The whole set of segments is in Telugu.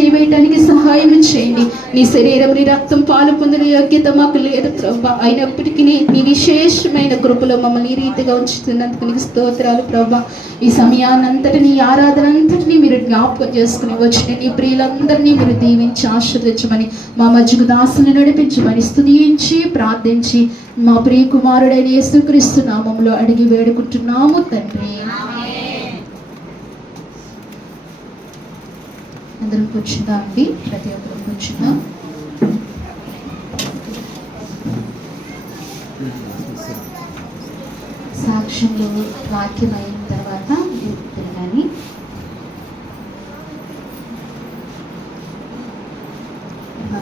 చేయవేయటానికి సహాయం చేయండి. నీ శరీరం నీ రక్తం పాలు పొందిన యోగ్యత మాకు లేదు ప్రభా. అయినప్పటికీ నీ విశేషమైన కృపలో మమ్మల్ని ఈ రీతిగా ఉంచుతున్నందుకు నీకు స్తోత్రాలు ప్రభా. ఈ సమయాన్నంతటినీ ఆరాధన అంతటినీ మీరు జ్ఞాపకం చేసుకుని వచ్చిన నీ ప్రియులందరినీ మీరు దీవించి ఆశీర్వదించమని, మా మధ్యకు దాసుని నడిపించమని స్తుతించి ప్రార్థించి మా ప్రియ కుమారుడైన యేసుక్రీస్తు నామములో అడిగి వేడుకుంటున్నాము తండ్రి. అందరం కూర్చుందాం అండి, ప్రతి ఒక్కరు కూర్చుందాం. సాక్ష్యంలో వాక్యం అయిన తర్వాత తిరగాలి.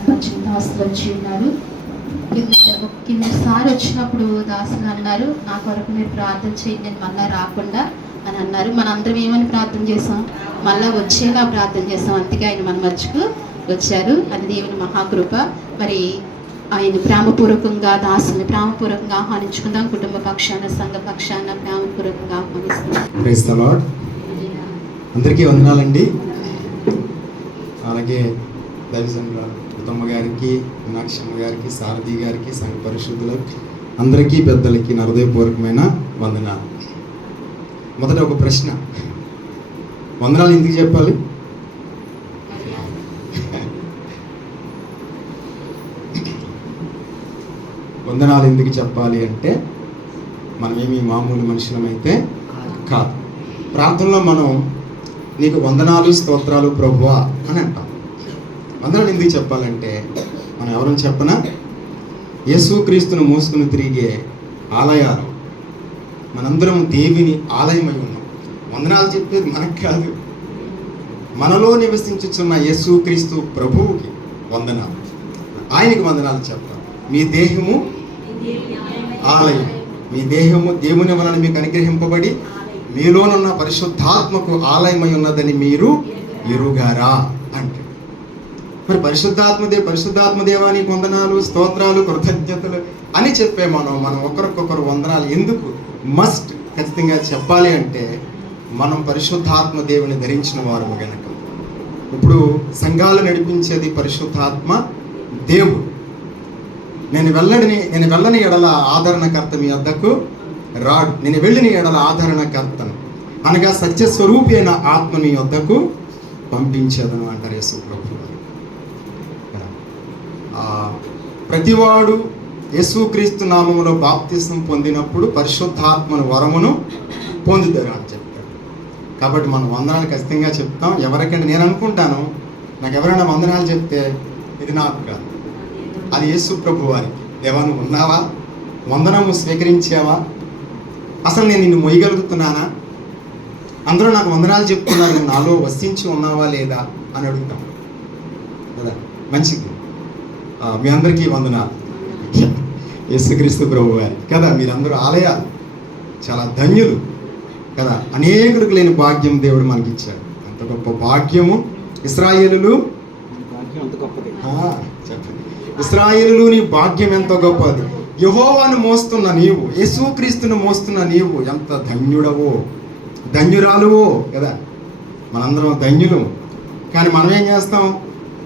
కొంచెం దాసులు వచ్చి ఉన్నారు. కిందసారి వచ్చినప్పుడు దాసులు అన్నారు, నా కొరకు మీరు ప్రార్థన చేయండి, నేను మళ్ళీ రాకుండా అని అన్నారు. మనందరం ఏమని ప్రార్థన చేసాం? మళ్ళీ వచ్చేలా ప్రార్థన చేసాం. అందుకే ఆయన మన మధ్యకు వచ్చారు. అది దేవుని మహాకృప. మరి ఆయన ప్రేమపూర్వకంగా దాసుని ప్రేమపూర్వకంగా ఆహ్వానించుకుందాం. కుటుంబ పక్షాన, సంఘ పక్షాన ప్రేమపూర్వకంగా ఆహ్వానిస్తున్నాం. Praise the Lord. అందరికీ వందనాలండి. అలాగే దైవజనురాలు ఉత్తమ్మ గారికి, మీనాక్షమ్మ గారికి, సారథి గారికి, సంఘ పరిశుద్ధులకు అందరికీ పెద్దలకి నా హృదయపూర్వకమైన వందనాలు. మొదట ఒక ప్రశ్న, వందనాలు ఎందుకు చెప్పాలి? వందనాలు ఎందుకు చెప్పాలి అంటే, మనమేమి మామూలు మనుషులమైతే కాదు. ప్రార్థనలో మనం నీకు వందనాలు స్తోత్రాలు ప్రభువా అని అంటాం. వందనాలు ఎందుకు చెప్పాలంటే, మనం ఎవరైనా చెప్పనా, యేసుక్రీస్తును మోసుకుని తిరిగే ఆలయాలు, మనందరం దేవుని ఆలయమై ఉన్నాం. వందనాలు చెప్పేది మనకు కాదు, మనలో నివసించుచున్న యేసుక్రీస్తు ప్రభువుకి వందనాలు, ఆయనకి వందనాలు చెప్తాం. మీ దేహము ఆలయం, మీ దేహము దేవుని వలన మీకు అనుగ్రహింపబడి మీలోనున్న పరిశుద్ధాత్మకు ఆలయమై ఉన్నదని మీరు ఎరుగారా అంటే, మరి పరిశుద్ధాత్మ దేవానికి వందనాలు స్తోత్రాలు కృతజ్ఞతలు అని చెప్పే మనం ఒకరికొకరు వందనాలు ఎందుకు మస్ట్ ఖచ్చితంగా చెప్పాలి అంటే, మనం పరిశుద్ధాత్మ దేవుని ధరించిన వారు గనక. ఇప్పుడు సంఘాలు నడిపించేది పరిశుద్ధాత్మ దేవుడు. నేను వెళ్ళని ఎడల ఆదరణకర్త మీ వద్దకు రాడు, నేను వెళ్ళిన ఎడల ఆదరణకర్తను అనగా సత్యస్వరూపి అయిన ఆత్మ మీ వద్దకు పంపించేదను అంటారు యేసు ప్రభువు. ప్రతివాడు యేసుక్రీస్తు నామములో బాప్తిసం పొందినప్పుడు పరిశుద్ధాత్మను వరమును పొందుతారు అని చెప్తాడు. కాబట్టి మనం వందనాలు ఖచ్చితంగా చెప్తాం. ఎవరికైనా నేను అనుకుంటాను, నాకు ఎవరైనా వందనాలు చెప్తే ఇది నాకు కాదు, అది యేసు ప్రభు వారికి. దేవా నువ్వు ఉన్నావా, వందనము స్వీకరించావా, అసలు నేను నిన్ను మొయ్యగలుగుతున్నానా, అందరూ నాకు వందనాలు చెప్తున్నారు, నువ్వు నాలో వసించి ఉన్నావా లేదా అని అడుగుతాం కదా. మంచిది. మీ అందరికీ వందనాలు. యేసుక్రీస్తు ప్రభు వారి కదా, మీరందరూ ఆలయాలు, చాలా ధన్యులు కదా. అనేకులకు లేని భాగ్యం దేవుడు మనకి ఇచ్చాడు. అంత గొప్ప భాగ్యము. ఇశ్రాయేలులు చెప్పండి, ఇశ్రాయేలులు నీ భాగ్యం ఎంతో గొప్పది. యెహోవాను మోస్తున్న నీవు, యేసుక్రీస్తును మోస్తున్న నీవు ఎంత ధన్యుడవో ధన్యురాలువో కదా. మనందరం ధన్యులు. కానీ మనం ఏం చేస్తాం,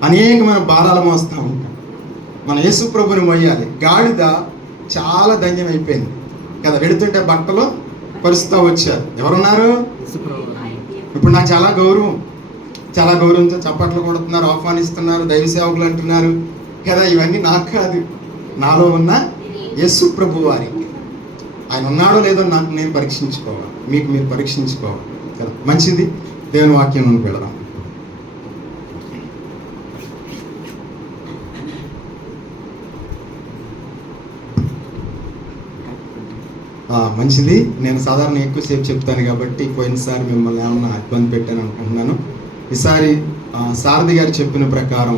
అనేకమైన భారాలు మోస్తూ ఉంటాం. మన యేసు ప్రభుని మోయాలి. గాడిద చాలా ధన్యం అయిపోయింది కదా, వెళుతుంటే బట్టలు పరుస్తూ వచ్చారు. ఎవరున్నారు? ఇప్పుడు నాకు చాలా గౌరవంతో చప్పట్లు కొడుతున్నారు, ఆహ్వానిస్తున్నారు, దైవ సేవకులు అంటున్నారు కదా. ఇవన్నీ నాకు కాదు, నాలో ఉన్న యేసు ప్రభు వారికి. ఆయన ఉన్నాడో లేదో నాకు నేను పరీక్షించుకోవాలి, మీకు మీరు పరీక్షించుకోవాలి కదా. మంచిది. దేవుని వాక్యం నుండి వెళదాం. మంచిది. నేను సాధారణ ఎక్కువసేపు చెప్తాను కాబట్టి పోయినసారి మిమ్మల్ని ఏమన్నా ఇబ్బంది పెట్టాను అనుకుంటున్నాను. ఈసారి సారథి గారు చెప్పిన ప్రకారం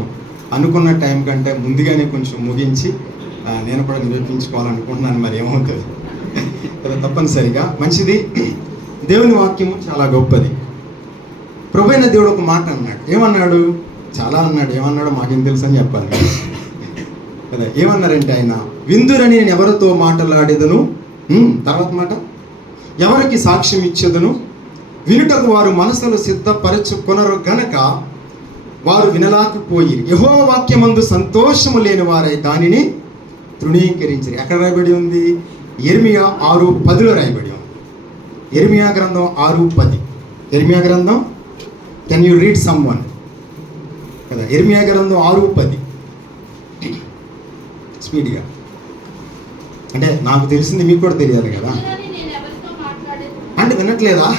అనుకున్న టైం కంటే ముందుగానే కొంచెం ముగించి నేను కూడా నిరూపించుకోవాలనుకుంటున్నాను. మరి ఏమవుతుంది తప్పనిసరిగా. మంచిది. దేవుని వాక్యము చాలా గొప్పది. ప్రభువైన దేవుడు ఒక మాట అన్నాడు. ఏమన్నాడు? చాలా అన్నాడు. ఏమన్నాడో మాకేం తెలుసు అని చెప్పాలి కదా. ఏమన్నారంటే ఆయన, విందురని నేను ఎవరితో మాట్లాడేదను, తర్వాత మాట, ఎవరికి సాక్ష్యం ఇచ్చేదను, వినుటకు వారు మనసులు సిద్ధపరచుకొనరు గనక వారు వినలేకపోయి యెహోవా వాక్యమందు సంతోషము లేని వారై దానిని తృణీకరించారు. ఎక్కడ రాయబడి ఉంది? యిర్మీయా 6:10 రాయబడి ఉంది. యిర్మీయా గ్రంథం 6:10. యిర్మీయా గ్రంథం, can you read some one కదా? యిర్మీయా గ్రంథం 6:10 స్పీడ్గా. అంటే నాకు తెలిసింది మీకు కూడా తెలియాలి కదా. అంటే వినట్లేదా?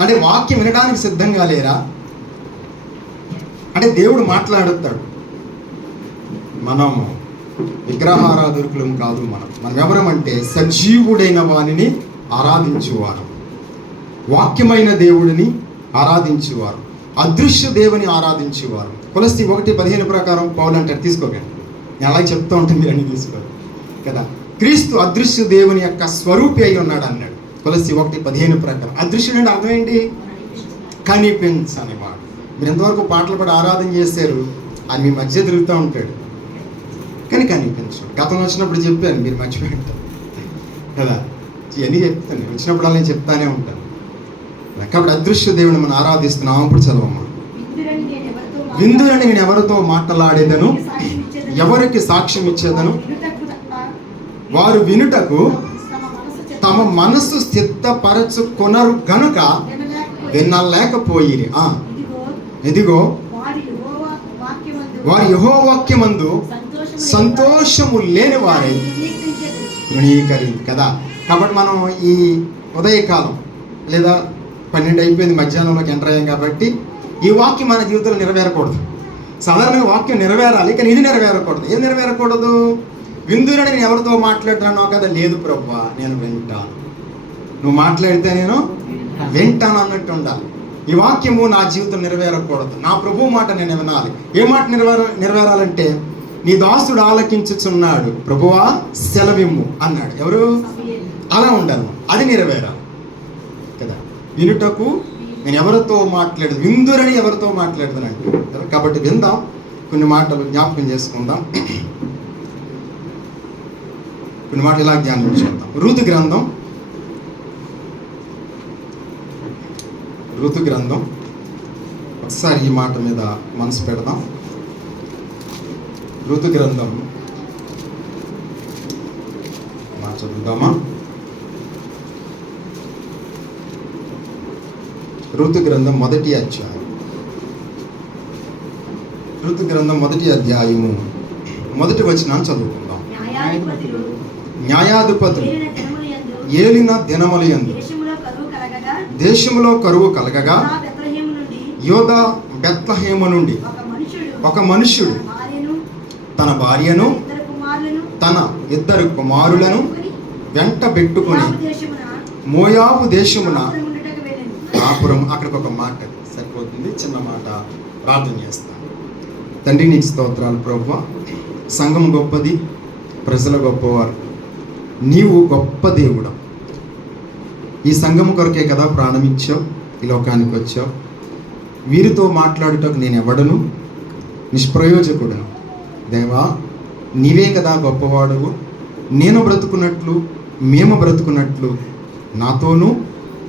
అంటే వాక్యం వినడానికి సిద్ధంగా లేరా? అంటే దేవుడు మాట్లాడుతాడు. మనం విగ్రహారాధకులం కాదు. మనం ఎవరమంటే సజీవుడైన వానిని ఆరాధించువారు, వాక్యమైన దేవుడిని ఆరాధించేవారు, అదృశ్య దేవుని ఆరాధించేవారు. కొలస్సీ 1:15 ప్రకారం పౌలు అంటారు, తీసుకోకండి, నేను అలాగే చెప్తూ ఉంటుంది, మీరు అన్ని తీసుకోరు కదా. క్రీస్తు అదృశ్య దేవుని యొక్క స్వరూపి అయి ఉన్నాడు అన్నాడు కొలస్సీ 1:15 ప్రకారం. అదృశ్యుడు అంటే అర్థం ఏంటి? కనిపించనివాడు. మీరు ఎంతవరకు పాటలు పడి ఆరాధన చేశారు, అది మీ మధ్య తిరుగుతూ ఉంటాడు కానీ కనిపించడు. గతంలో వచ్చినప్పుడు చెప్పాను, మీరు మర్చిపోయి ఉంటారు కదా. ఇవన్నీ చెప్తాను, వచ్చినప్పుడు నేను చెప్తానే ఉంటాను. కాబట్టి అదృశ్య దేవుని మనం ఆరాధిస్తున్నాం. అప్పుడు చదవమ్మా. విందులని నేను ఎవరితో మాట్లాడేదను, ఎవరికి సాక్ష్యం ఇచ్చేదను, వారు వినుటకు తమ మనస్సు స్థిరపరచుకొనరు గనుక వినలేకపోయిరి. ఇదిగో వారి యెహోవా వాక్యమందు సంతోషము లేని వారై తృణీకరింది కదా. కాబట్టి మనం ఈ ఉదయకాలం లేదా 12 అయిపోయింది, మధ్యాహ్నంలోకి ఎంటర్ అయ్యాం కాబట్టి ఈ వాక్యం మన జీవితంలో నెరవేరకూడదు. సాధారణంగా వాక్యం నెరవేరాలి, కానీ ఇది నెరవేరకూడదు. ఏం నెరవేరకూడదు? విందురని నేను ఎవరితో మాట్లాడుతున్నావు కదా, లేదు ప్రభువా నేను వింటాను, నువ్వు మాట్లాడితే నేను వింటాను అన్నట్టు ఉండాలి. ఈ వాక్యము నా జీవితం నెరవేరకూడదు. నా ప్రభువు మాట నేను వినాలి. ఏ మాట నెరవేరాలంటే, నీ దాసుడు ఆలకించుచున్నాడు, ప్రభువా సెలవిమ్ము అన్నాడు. ఎవరు? అలా ఉండాలి, అది నెరవేరాలి కదా. వినుటకు నేను ఎవరితో మాట్లాడదు, విందురని ఎవరితో మాట్లాడదానంటూ. కాబట్టి విందాం, కొన్ని మాటలు జ్ఞాపకం చేసుకుందాం, కొన్ని మాటలు ఇలా ధ్యానించుకుందాం. ఋతు గ్రంథం ఒకసారి ఈ మాట మీద మనసు పెడదాం. ఋతు గ్రంథం చదువుదామా? ఋతు గ్రంథం 1వ అధ్యాయం. ఋతు గ్రంథం 1వ అధ్యాయము 1వ వచనం చదువుకుందాం. న్యాయాధిపతులు ఏలిన దినములయందు దేశములో కరువు కలగగా యోదా బెత్లెహేము నుండి ఒక మనుష్యుడు తన భార్యను తన 2 కుమారులను వెంట పెట్టుకుని మోయాబు దేశమున కాపురం. అక్కడికి ఒక మాట సరిపోతుంది, చిన్న మాట ప్రార్థన చేస్తాను. తండ్రి నీకు స్తోత్రాలు ప్రభువా. సంఘం గొప్పది, ప్రజలు గొప్పవారు, నీవు గొప్ప దేవుడు. ఈ సంఘం కొరకే కదా ప్రాణమిచ్చావు, ఈ లోకానికి వచ్చావు. వీరితో మాట్లాడుటకు నేను ఎవడను, నిష్ప్రయోజకుడను. దేవా నీవే కదా గొప్పవాడువు. నేను బ్రతుకున్నట్లు, మేము బ్రతుకున్నట్లు నాతోనూ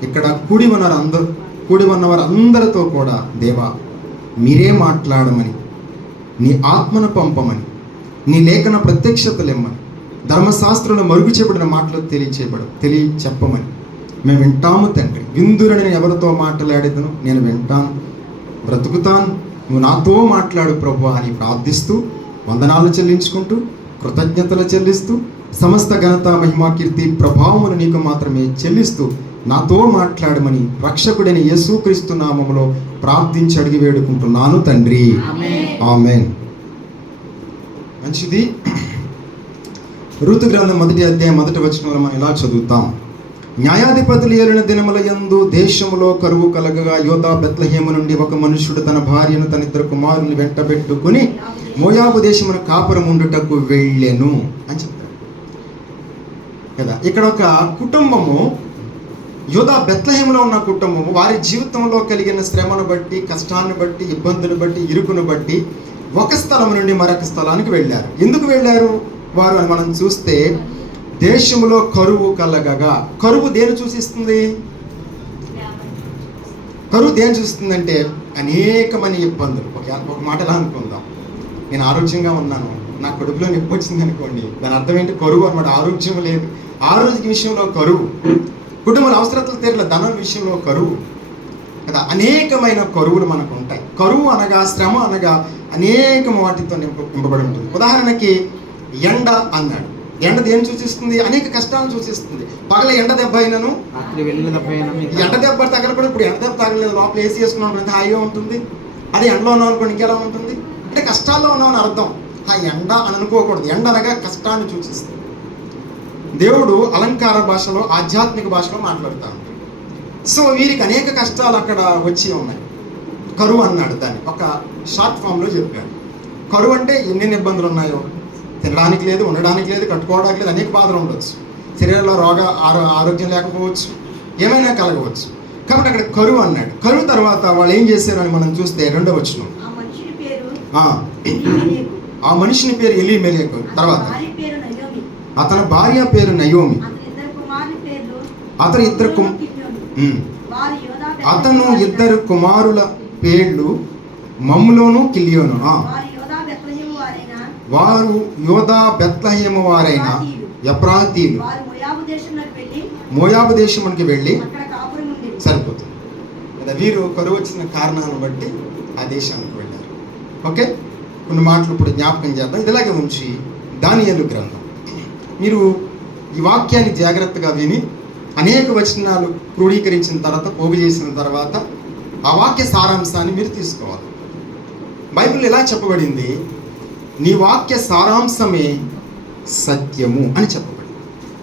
ఇక్కడ కూడి ఉన్నవారు అందరితో కూడా దేవా మీరే మాట్లాడమని, నీ ఆత్మను పంపమని, నీ లేఖన ప్రత్యక్షతలేమ్మని, ధర్మశాస్త్రంలో మరుగు చెప్పబడిన మాటలు చెప్పమని మేము వింటాము తండ్రి. విందురని నేను ఎవరితో మాట్లాడేదను, నేను వింటాను, బ్రతుకుతాను, నువ్వు నాతో మాట్లాడు ప్రభువా అని ప్రార్థిస్తూ, వందనాలు చెల్లించుకుంటూ, కృతజ్ఞతలు చెల్లిస్తూ, సమస్త ఘనత మహిమా కీర్తి ప్రభావమును నీకు మాత్రమే చెల్లిస్తూ నాతో మాట్లాడమని రక్షకుడైన యేసుక్రీస్తు నామములో ప్రార్థించి అడిగి వేడుకుంటున్నాను తండ్రి, ఆమేన్. మంచిది. ఋతు గ్రంథం 1వ అధ్యాయం 1వ వచనంలో మనం ఇలా చదువుతాం. న్యాయాధిపతులు ఏలిన దినములయందు దేశములో కరువు కలగగా యోదా బెత్లెహేము నుండి ఒక మనుష్యుడు తన భార్యను తన 2 కుమారులను వెంటబెట్టుకుని మోయాబు దేశమున కాపురం ఉండుటకు వెళ్ళెను అని చెప్తారు కదా. ఇక్కడ ఒక కుటుంబము, యోదా బెత్లెహేములో ఉన్న కుటుంబము, వారి జీవితంలో కలిగిన శ్రమను బట్టి, కష్టాన్ని బట్టి, ఇబ్బందులు బట్టి, ఇరుకును బట్టి ఒక స్థలం నుండి మరొక స్థలానికి వెళ్ళారు. ఎందుకు వెళ్ళారు వారు అని మనం చూస్తే, దేశంలో కరువు కలగగా. కరువు దేని సూచిస్తుంది? కరువు దేని చూస్తుందంటే అనేకమైన ఇబ్బందులు. ఒక మాట ఎలా అనుకుందాం, నేను ఆరోగ్యంగా ఉన్నాను, నా కడుపులో నొప్పి వచ్చింది అనుకోండి, దాని అర్థం ఏంటి? కరువు అన్నమాట. ఆరోగ్యం లేదు, ఆరోగ్య విషయంలో కరువు, కుటుంబాల అవసరతలు తీరల ధనం విషయంలో కరువు కదా. అనేకమైన కరువులు మనకు ఉంటాయి. కరువు అనగా, శ్రమ అనగా అనేక వాటితో నింపబడి ఉంటుంది. ఉదాహరణకి ఎండ అన్నాడు. ఎండ దేని సూచిస్తుంది? అనేక కష్టాలను సూచిస్తుంది. పగల ఎండ దెబ్బ అయినను, ఎండ దెబ్బ తగలకూడదు. ఇప్పుడు ఎండ దెబ్బ తగలేదు, లోపల ఏసీ వేసుకున్నాం ఎంత హాయిగా ఉంటుంది. అదే ఎండలో ఉన్నాం అనుకోండి, ఇంకెలా ఉంటుంది? అంటే కష్టాల్లో ఉన్నామని అర్థం. ఆ ఎండ అని అనుకోకూడదు. ఎండ అనగా కష్టాన్ని సూచిస్తుంది. దేవుడు అలంకార భాషలో, ఆధ్యాత్మిక భాషలో మాట్లాడుతూ ఉంటాడు. సో వీరికి అనేక కష్టాలు అక్కడ వచ్చి ఉన్నాయి. కరువు అన్నాడు, దాన్ని ఒక షార్ట్ ఫామ్లో చెప్పాడు. కరువు అంటే ఎన్ని ఇబ్బందులు ఉన్నాయో, తినడానికి లేదు, ఉండడానికి లేదు, కట్టుకోవడానికి లేదు, అనేక బాధలు ఉండవచ్చు. శరీరంలో ఆరోగ్యం లేకపోవచ్చు, ఏమైనా కలగవచ్చు. కాబట్టి అక్కడ కరువు అన్నాడు. కరువు తర్వాత వాళ్ళు ఏం చేశారు అని మనం చూస్తే 2వ వచనం, ఆ మనిషిని పేరు ఎలీమెలెకు. తర్వాత అతని భార్య పేరు నయోమి. అతను ఇద్దరు కుమారుల పేర్లు మమ్ములోను కిలియోను. వారు యోధా బెత్లహేము వారైన ఎఫ్రాతీయులు. మోయాబు దేశమునికి వెళ్ళి సరిపోతుంది కదా. వీరు కరువు వచ్చిన కారణాలను బట్టి ఆ దేశానికి వెళ్ళారు. ఓకే, కొన్ని మాటలు ఇప్పుడు జ్ఞాపకం చేద్దాం. ఇది ఇలాగే ఉంచి దానియేలు గ్రంథం, మీరు ఈ వాక్యాన్ని జాగ్రత్తగా విని అనేక వచనాలు క్రోడీకరించిన తర్వాత, పోగు చేసిన తర్వాత ఆ వాక్య సారాంశాన్ని మీరు తీసుకోవాలి. బైబిల్ ఎలా చెప్పబడింది? నీ వాక్య సారాంశమే సత్యము అని చెప్పబడింది.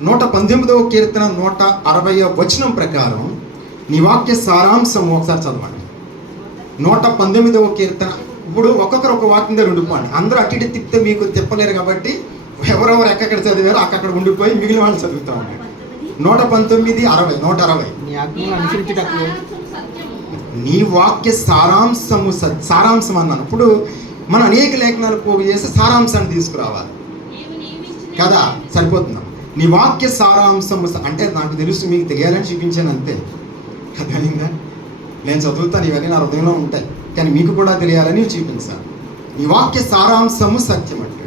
119వ కీర్తన 160వ వచనం ప్రకారం నీ వాక్య సారాంశము, ఒకసారి చదవండి. 119వ కీర్తన. ఇప్పుడు ఒక్కొక్కరు ఒక వాక్యం దగ్గర ఉండిపోండి. అందరూ అటు ఇటు తిప్పితే మీకు తిప్పలేరు కాబట్టి ఎవరెవరు ఎక్కడ చదివారో అక్కడ ఉండిపోయి మిగిలిన వాళ్ళు చదువుతూ ఉన్నారు. 119, 60, 160. నీ వాక్య సారాంశము సారాంశం అన్నాను. ఇప్పుడు మనం అనేక లేఖనాలు పోగు చేసి సారాంశాన్ని తీసుకురావాలి కదా, సరిపోతుందా? నీ వాక్య సారాంశము అంటే నాకు తెలుసు, మీకు తెలియాలని చూపించాను అంతే. అర్థమైందా? నేను చదువుతాను, ఇవన్నీ నా హృదయంలో ఉంటాయి, కానీ మీకు కూడా తెలియాలని చూపించాను. నీ వాక్య సారాంశము సత్యం అంటే.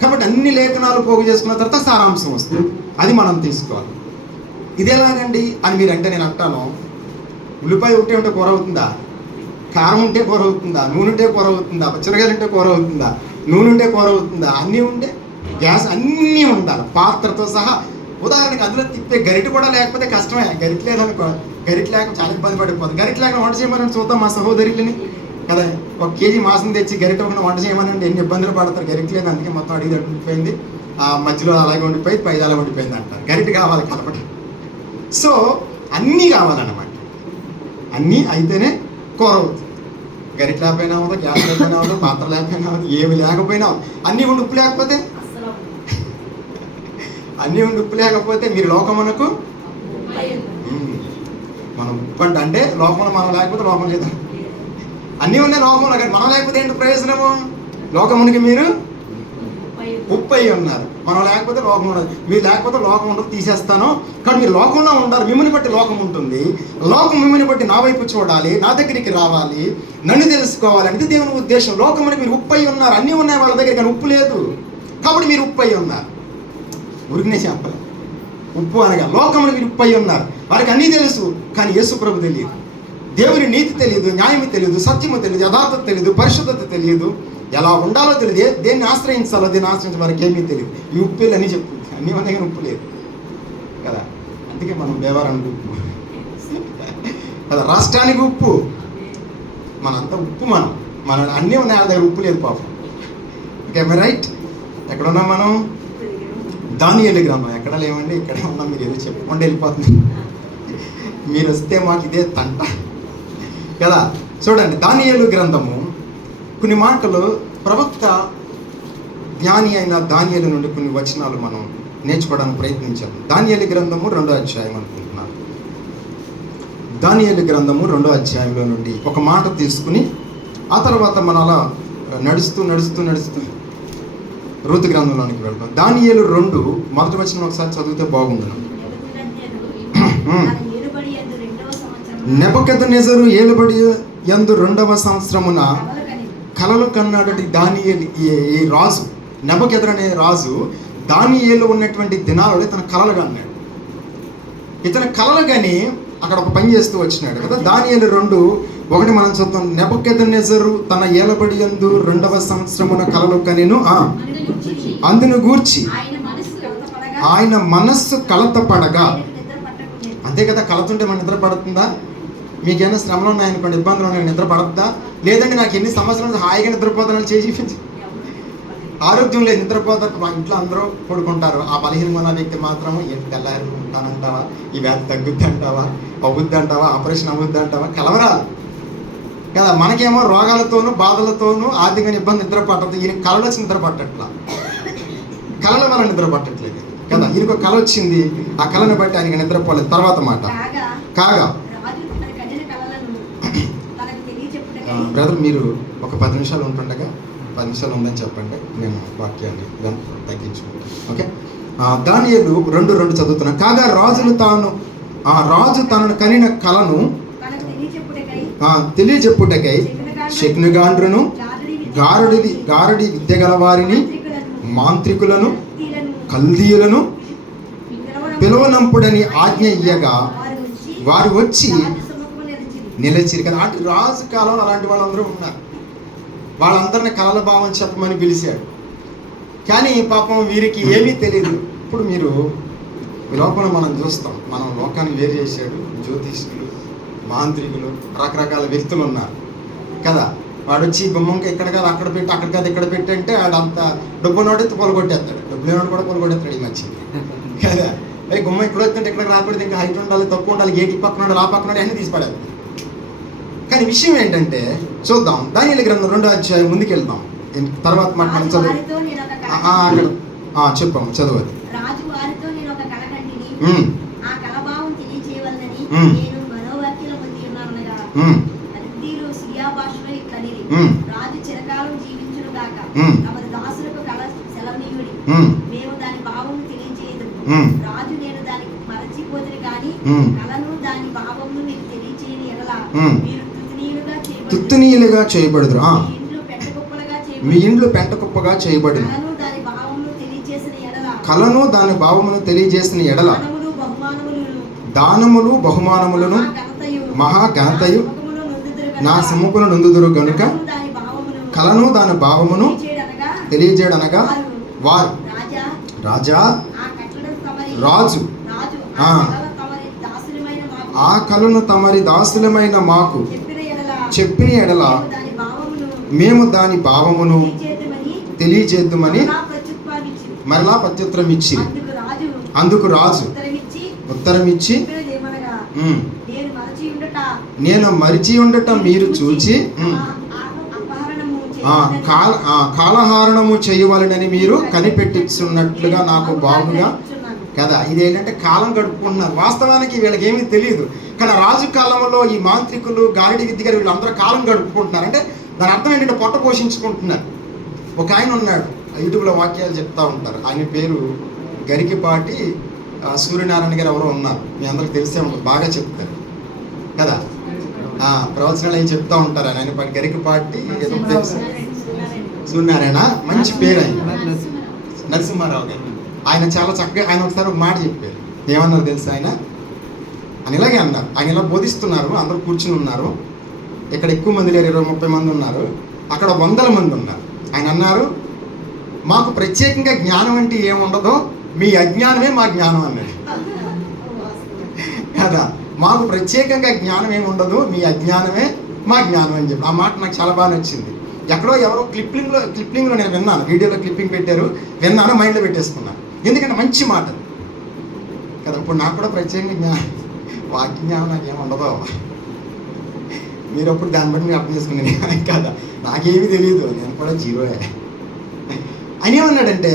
కాబట్టి అన్ని లేఖనాలు పోగు చేసుకున్న తర్వాత సారాంశం వస్తుంది, అది మనం తీసుకోవాలి. ఇది ఎలాగండి అని మీరు అంటే నేను అంటాను, ఉల్లిపాయ ఉంటే కూర అవుతుందా? కారం ఉంటే కూర అవుతుందా? నూనె ఉంటే కూర అవుతుందా? పచ్చిరకాయలు ఉంటే కూర అవుతుందా? నూనె ఉంటే కూర అవుతుందా? అన్నీ ఉంటే, గ్యాస్ అన్నీ ఉండాలి, పాత్రతో సహా. ఉదాహరణకి అందులో తిప్పే గరిట కూడా లేకపోతే కష్టమే. గరిట లేదనుకో, గరిట లేక చాలా ఇబ్బంది పడిపోతుంది. గరిట లేక వంట చేయమని చూద్దాం మా సహోదరులని కదా. 1 కేజీ మాసం తెచ్చి గరిట ఒకటి వంట చేయమనండి, ఎన్ని ఇబ్బందులు పడతారు. గరిట లేదు, అందుకే మొత్తం అడిగి ఉండిపోయింది, ఆ మధ్యలో అలాగే ఉండిపోయి పైది అలా ఉండిపోయింది అంటారు. గరిట కావాలి కలపట. సో అన్నీ కావాలన్నమాట. అన్నీ అయితేనే కూర అవుతుంది. గరిట లేకపోయినా అవుతుంది, గ్యాస్ లేకపోయినా అవుతుంది, పాత్ర లేకపోయినా అవుతుంది, ఏమి లేకపోయినా అవుతుంది. అన్నీ ఉండి ఉప్పు లేకపోతే, అన్నీ ఉండి ఉప్పు లేకపోతే మీరు లోకమునకు మనం ఉప్పు అంటే లోకంలో మనం లేకపోతే లోకం లేదా? అన్నీ ఉన్నాయి లోకంలో, కానీ మనం లేకపోతే ఏంటి ప్రయోజనము? లోకమునికి మీరు ఉప్పు అయి ఉన్నారు, మనం లేకపోతే లోకం ఉండదు. మీరు లేకపోతే లోకం ఉండదు, తీసేస్తాను. కానీ మీరు లోకంలో ఉంటారు, మిమ్మల్ని బట్టి లోకం ఉంటుంది. లోకం మిమ్మల్ని బట్టి నా వైపు చూడాలి, నా దగ్గరికి రావాలి, నన్ను తెలుసుకోవాలి అనేది దేవుని ఉద్దేశం. లోకమునికి మీరు ఉప్పు అయి ఉన్నారు. అన్నీ ఉన్నాయి వాళ్ళ దగ్గర, కానీ ఉప్పు లేదు. కాబట్టి మీరు ఉప్పు అయి ఉన్నారు. ఉరికినే చెప్పాలి. ఉప్పు అనగా లోకమునికి మీరు ఉప్పు అయి ఉన్నారు. వారికి అన్నీ తెలుసు, కానీ యేసు ప్రభు తెలియదు. దేవుని నీతి తెలియదు, న్యాయము తెలియదు, సత్యము తెలియదు, యథార్థత తెలియదు, పరిశుద్ధత తెలియదు, ఎలా ఉండాలో తెలియదు, దేన్ని ఆశ్రయించాలో దేన్ని ఆశ్రయించాలి వారికి ఏమీ తెలియదు. ఈ ఉప్పు అని చెప్తుంది, అన్నీ ఉన్నాయి కానీ ఉప్పు లేదు కదా. అందుకే మనం దేవారానికి ఉప్పు కదా, రాష్ట్రానికి ఉప్పు, మనంతా ఉప్పు. మన అన్నీ ఉన్నాయి, వాళ్ళ దగ్గర ఉప్పు లేదు పాపం. Okay, right. ఎక్కడ ఉన్నాం మనం? దానియేలు గ్రంథం. ఎక్కడ లేవండి, ఇక్కడే ఉన్నాం. మీరు ఏదో చెప్పుకుంటూ వెళ్ళిపోతుంది. మీరు వస్తే మాకు ఇదే తంట కదా. చూడండి, దానియేలు గ్రంథము కొన్ని మాటలు ప్రవక్త జ్ఞాని అయిన దానియేలు నుండి కొన్ని వచనాలు మనం నేర్చుకోవడానికి ప్రయత్నించాం. దానియేలు గ్రంథము 2వ అధ్యాయం అనుకుంటున్నాను. దానియేలు గ్రంథము 2వ అధ్యాయంలో నుండి ఒక మాట తీసుకుని ఆ తర్వాత మనం అలా నడుస్తూ రూతు గ్రంథంలోనికి వెళ్తాం. దానియేలు 2 మొదటి వచనం ఒకసారి చదివితే బాగుండును. నెబుకద్నెజరు ఏలుబడి యందు 2వ సంవత్సరమున కలలు కన్నాడటి దానియేలు. ఈ రాజు నెబుకద్నెజరు అనే రాజు దానియేలు ఉన్నటువంటి దినాలలో ఇతను కలలు కన్నాడు. ఇతను కలలు కని అక్కడ ఒక పని చేస్తూ వచ్చినాడు కదా. దానియేలు 2:1 మనం చూద్దాం. నెబుకద్నెజరు తన ఏలబడి యందు 2వ సంవత్సరమున కలలు కనెను. అందును గూర్చి ఆయన మనస్సు కలతపడగా. అంతే కదా, కలతుంటే మన నిద్ర పడుతుందా? మీకేమైనా శ్రమలు ఉన్నాయనుకోండి, ఇబ్బందులు ఉన్నాయి, నిద్ర పడుతుందా? లేదంటే నాకు ఎన్ని సమస్యలు హాయిగా నిద్రపోతానని చేసి ఆరోగ్యం లేదు, నిద్రపోతారు. మా ఇంట్లో అందరూ పడుకుంటారు. ఆ బలహీనమైన వ్యక్తి మాత్రం ఏంటి తెల్లారి ఉంటానంటావా, ఈ వ్యాధి తగ్గుద్ది అంటావా, అవుద్ది అంటావా, ఆపరేషన్ అవుద్ది అంటావా, కలవరాలు కదా. మనకేమో రోగాలతోనూ బాధలతోనూ ఆర్థికంగా ఇబ్బంది, నిద్ర పట్టదు. ఈయన కళలు వచ్చి నిద్ర పట్టట్లా, కళల వల్ల నిద్ర పట్టట్లేదు కదా. ఈయనకు కళ వచ్చింది, ఆ కళను బట్టి ఆయనకి నిద్రపోలేదు. తర్వాత మాట కాగా బ్రదర్ మీరు ఒక 10 నిమిషాలు ఉంటుండగా 10 నిమిషాలు ఉందని చెప్పండి, నేను వాక్యాన్ని తగ్గించుకుంటాను. ఓకే. దానియేలు 2:2 చదువుతున్నా. కాగా రాజు తనను కనిన కలను తెలియచెప్పుటకై శకునగాండ్రును గారడి విద్య గల వారిని మాంత్రికులను కల్దీయులను పిలువనంపుడని ఆజ్ఞ ఇయ్యగా వారు వచ్చి నిలిచిరు కదా. అంటే రాజు కాలంలో అలాంటి వాళ్ళందరూ ఉన్నారు. వాళ్ళందరినీ కలల భావం చెప్పమని పిలిచాడు. కానీ పాపం వీరికి ఏమీ తెలియదు. ఇప్పుడు మీరు ఈ లోకంలో మనం చూస్తాం, మనం లోకాన్ని వేరు చేశాడు. జ్యోతిష్కులు, మాంత్రికులు, రకరకాల వ్యక్తులు ఉన్నారు కదా. వాడు వచ్చి గుమ్మంకి ఎక్కడ కాదు అక్కడ పెట్టి, అక్కడ కాదు ఇక్కడ పెట్టి అంటే వాడు అంత డబ్బునోడైతే పొలగొట్టేస్తాడు, డబ్బు లేనోడు కూడా పొలగొట్టేస్తాడు. ఈ మధ్య కదా, అవి గుమ్మ ఇక్కడ వచ్చింటే ఇక్కడ రాకూడదు, ఇంకా హైట్ ఉండాలి, తక్కువ ఉండాలి, గేట్ పక్కన ఉండాలి, ఆ పక్కన అన్నీ తీసిపడాలి. కానీ విషయం ఏంటంటే చూద్దాం, దానియేలు గ్రంథం 2వ అధ్యాయం ముందుకు వెళ్దాం. తర్వాత మాట మనం చదువు అక్కడ చెప్పాము, చదవదు. రాజు చిరకాలం జీవించును గాక, తమరి దాసులకు కల సెలవునీయుడి, మేము దాని భావము తెలియజేయదు. రాజు నేను దానికి మరచిపోతుని కానీ కలను దాని భావమును మీకు తెలియజేయని ఎడల మీరు తుత్తునీయులుగా చేయబడుదురు. మీ ఇండ్లు పెంట కుప్పగా చేయబడును. కలను దాని భావమును తెలియజేసిన ఎడల దానములు బహుమానములను మహాఘనతయు నా సముఖులు నొందుదురు గనుక కలను దాని భావమును తెలియజేయడనగా వారు రాజు ఆ కలను తమరి దాసులమైన మాకు చెప్పిన ఎడల మేము దాని భావమును తెలియజేద్దామని మరలా ప్రత్యుత్తరం ఇచ్చి, అందుకు రాజు ఉత్తరమిచ్చి నేను మరిచి ఉండటం మీరు చూచి కాలహారణము చేయవలనని మీరు కనిపెట్టుచున్నట్లుగా నాకు బాగుగా కదా. ఇదేంటంటే కాలం గడుపుకుంటున్నారు. వాస్తవానికి వీళ్ళకి ఏమీ తెలియదు. కానీ రాజు కాలంలో ఈ మాంత్రికులు, గారడి విద్య గారు వీళ్ళందరూ కాలం గడుపుకుంటున్నారు. అంటే దాని అర్థం ఏంటంటే పొట్ట పోషించుకుంటున్నారు. ఒక ఆయన ఉన్నాడు, యూట్యూబ్లో వాక్యాలు చెప్తూ ఉంటారు. ఆయన పేరు గరికిపాటి సూర్యనారాయణ గారు ఎవరో ఉన్నారు, మీ అందరికి తెలిసే ఉంటుంది, బాగా చెప్తారు కదా. ప్రవచనాలు ఏం చెప్తూ ఉంటారు. ఆయన గరికిపాటి ఏదో తెలుసు, సూర్యనారాయణ మంచి పేరు. ఆయన నరసింహారావు గారు, ఆయన చాలా చక్కగా, ఆయన ఒకసారి ఒక మాట చెప్పారు. ఏమన్నారు తెలుసు ఆయన ఇలాగే అన్నారు. ఆయన ఇలా బోధిస్తున్నారు, అందరూ కూర్చుని ఉన్నారు. ఇక్కడ ఎక్కువ మంది లేరు, 20-30 మంది ఉన్నారు, అక్కడ 100 మంది ఉన్నారు. ఆయన అన్నారు, మాకు ప్రత్యేకంగా జ్ఞానం అంటే ఏముండదో, మీ అజ్ఞానమే మా జ్ఞానం అన్నాడు కదా. మాకు ప్రత్యేకంగా జ్ఞానం ఏమి ఉండదు, మీ అజ్ఞానమే మా జ్ఞానం అని చెప్పి. ఆ మాట నాకు చాలా బాగా నచ్చింది. ఎక్కడో ఎవరో క్లిప్పింగ్లో నేను విన్నాను, వీడియోలో క్లిప్పింగ్ పెట్టారు, విన్నాను, మైండ్లో పెట్టేసుకున్నాను. ఎందుకంటే మంచి మాట కదా. ఇప్పుడు నాకు కూడా ప్రత్యేకంగా వాక్య జ్ఞానం నాకు ఏముండదో, మీరు అప్పుడు దాన్ని బట్టి మీరు అర్థం చేసుకునేది కదా. నాకేమీ తెలియదు, నేను కూడా జీరోయే అని ఏమన్నాడంటే,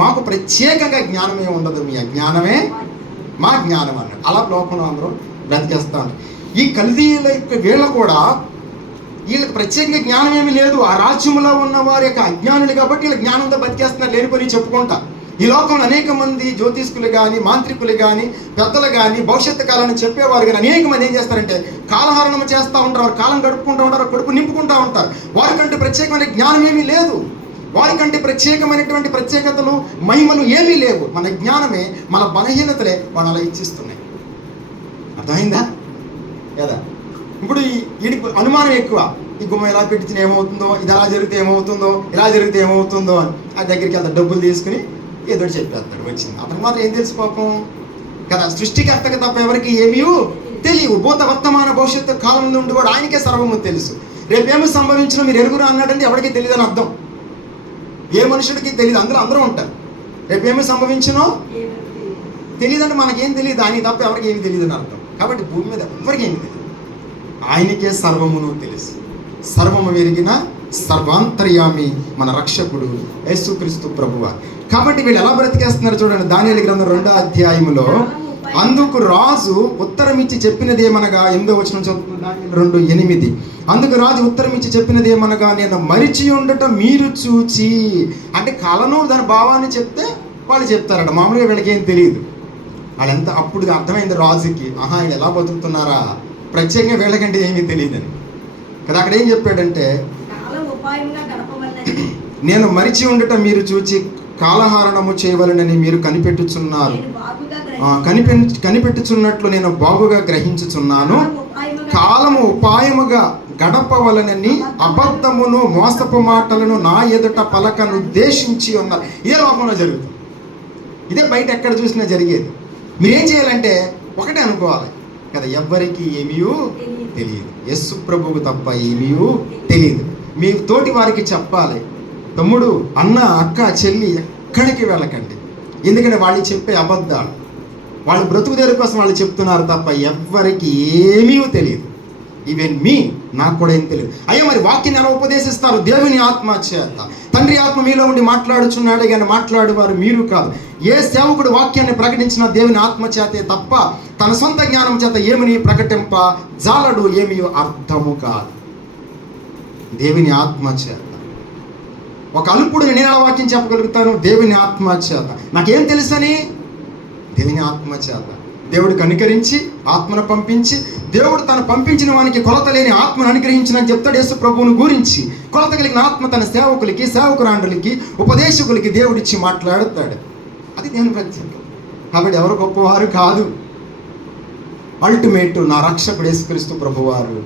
మాకు ప్రత్యేకంగా జ్ఞానం ఏమి ఉండదు, మీ అజ్ఞానమే మా జ్ఞానం అన్నాడు. అలా లోకంలో అందరూ బ్రతికేస్తా ఉంటారు. ఈ కల్దీయుల వీళ్ళ కూడా వీళ్ళకి ప్రత్యేకంగా జ్ఞానం ఏమీ లేదు. ఆ రాజ్యంలో ఉన్న వారి యొక్క అజ్ఞానులు కాబట్టి వీళ్ళ జ్ఞానంతో బతికేస్తున్నారు, లేనిపోయి చెప్పుకుంటా. ఈ లోకంలో అనేక మంది జ్యోతిష్కులు కానీ, మాంత్రికులు కానీ, పెద్దలు కానీ, భవిష్యత్తు కాలాన్ని చెప్పేవారు కానీ అనేక మంది ఏం చేస్తారంటే కాలహరణం చేస్తూ ఉంటారు. వారు కాలం గడుపుకుంటూ ఉంటారు, కడుపు నింపుకుంటూ ఉంటారు. వారికంటే ప్రత్యేకమైన జ్ఞానం ఏమీ లేదు. వారికంటే ప్రత్యేకమైనటువంటి ప్రత్యేకతలు, మహిమలు ఏమీ లేవు. మన జ్ఞానమే, మన బలహీనతలే వాళ్ళు అలా ఇచ్చిస్తున్నాయి. అర్థమైందా కదా? ఇప్పుడు వీడికి అనుమానం ఎక్కువ. ఈ గుమ్మ ఎలా పెట్టించిన ఏమవుతుందో, ఇది అలా జరిగితే ఏమవుతుందో, ఇలా జరిగితే ఏమవుతుందో అని ఆ దగ్గరికి వెళ్తా డబ్బులు తీసుకుని ఏదో చెప్పేస్తాడు. వచ్చింది అతను మాత్రం ఏం తెలుసు పాపం కదా? సృష్టికర్తకు తప్ప ఎవరికి ఏమీ తెలియవు. భూత వర్తమాన భవిష్యత్తు కాలం నుండి కూడా ఆయనకే సర్వము తెలుసు. రేపేమో సంభవించినా మీరు ఎరుగురు అన్నాడంటే ఎవరికి తెలియదు అని అర్థం. ఏ మనుషుడికి తెలియదు, అందులో అందరూ ఉంటారు. రేపేమో సంభవించినో తెలియదంటే మనకేం తెలియదు, ఆయన తప్ప ఎవరికి ఏమి తెలియదు అని అర్థం. కాబట్టి భూమి మీద ఎవరికి ఏమి తెలియదు, ఆయనకే సర్వమును తెలుసు. సర్వము ఎరిగిన సర్వాంతర్యామి మన రక్షకుడు యేసుక్రీస్తు ప్రభువ. కాబట్టి వీళ్ళు ఎలా బ్రతికేస్తున్నారు చూడండి. దానియేలు గ్రంథం 2వ అధ్యాయములో అందుకు రాజు ఉత్తరం ఇచ్చి చెప్పినది ఏమనగా, 8వ వచనం చదువుతున్న దానియేలు 2:8. అందుకు రాజు ఉత్తరం ఇచ్చి చెప్పినది ఏమనగా, నేను మరిచి ఉండటం మీరు చూచి. అంటే కలను దాని భావాన్ని చెప్తే వాళ్ళు చెప్తారట. మామూలుగా వీళ్ళకి ఏం తెలియదు. వాళ్ళెంత అప్పుడు అర్థమైంది రాజుకి, ఆహా వీళ్ళు ఎలా బతుకుతున్నారా, ప్రత్యేకంగా వీళ్ళకంటే ఏమీ తెలియదని కదా. అక్కడ ఏం చెప్పాడంటే, నేను మరిచి ఉండటం మీరు చూచి కాలహరణము చేయవలనని మీరు కనిపెట్టుచున్నారు. కనిపెట్టుచున్నట్లు నేను బాగుగా గ్రహించుచున్నాను. కాలము ఉపాయముగా గడపవలనని అబద్ధమును మోసపు మాటలను నా ఎదుట పలకను ఉద్దేశించి ఉన్నారు. ఇదే లోకంలో జరుగుతుంది. ఇదే బయట ఎక్కడ చూసినా జరిగేది. మీరేం చేయాలంటే ఒకటే అనుకోవాలి కదా, ఎవ్వరికి ఏమీ తెలియదు, యేసు ప్రభువుకు తప్ప ఏమీ తెలియదు. మీ తోటి వారికి చెప్పాలి, తమ్ముడు, అన్న, అక్క, చెల్లి ఎక్కడికి వెళ్ళకండి. ఎందుకంటే వాళ్ళు చెప్పే అబద్ధాలు, వాళ్ళు బ్రతుకుదేరు కోసం వాళ్ళు చెప్తున్నారు తప్ప ఎవ్వరికి ఏమీ తెలియదు. ఈవెన్ మీ, నాకు కూడా ఏం తెలియదు. అయ్యో మరి వాక్యాన్ని ఎలా ఉపదేశిస్తారు? దేవుని ఆత్మ చేత. తండ్రి ఆత్మ మీలో ఉండి మాట్లాడుచున్నాడే కానీ మాట్లాడేవారు మీరు కాదు. ఏ సేవకుడు వాక్యాన్ని ప్రకటించిన దేవుని ఆత్మ చేతే తప్ప తన సొంత జ్ఞానం చేత ఏమని ప్రకటింప జాలడు, ఏమీ అర్థము కాదు. దేవుని ఆత్మ చేత. ఒక అల్పుడు నేను ఎలా వాక్యం చెప్పగలుగుతాను? దేవుని ఆత్మ చేత. నాకేం తెలుసని? దేవుని ఆత్మ చేత. దేవుడు కనికరించి ఆత్మను పంపించి, దేవుడు తను పంపించిన వానికి కొలత లేని ఆత్మను అనుగ్రహించినని చెప్తాడు యేసు ప్రభువును గురించి. కొలత కలిగిన ఆత్మ తన సేవకులకి, సేవకురాండ్రులకి, ఉపదేశకులకి దేవుడిచ్చి మాట్లాడుతాడు. అది దేవుని ప్రత్యేకత. కాబట్టి ఎవరు గొప్పవారు కాదు. అల్టిమేట్ నా రక్షకుడు యేసుక్రీస్తు ప్రభువారు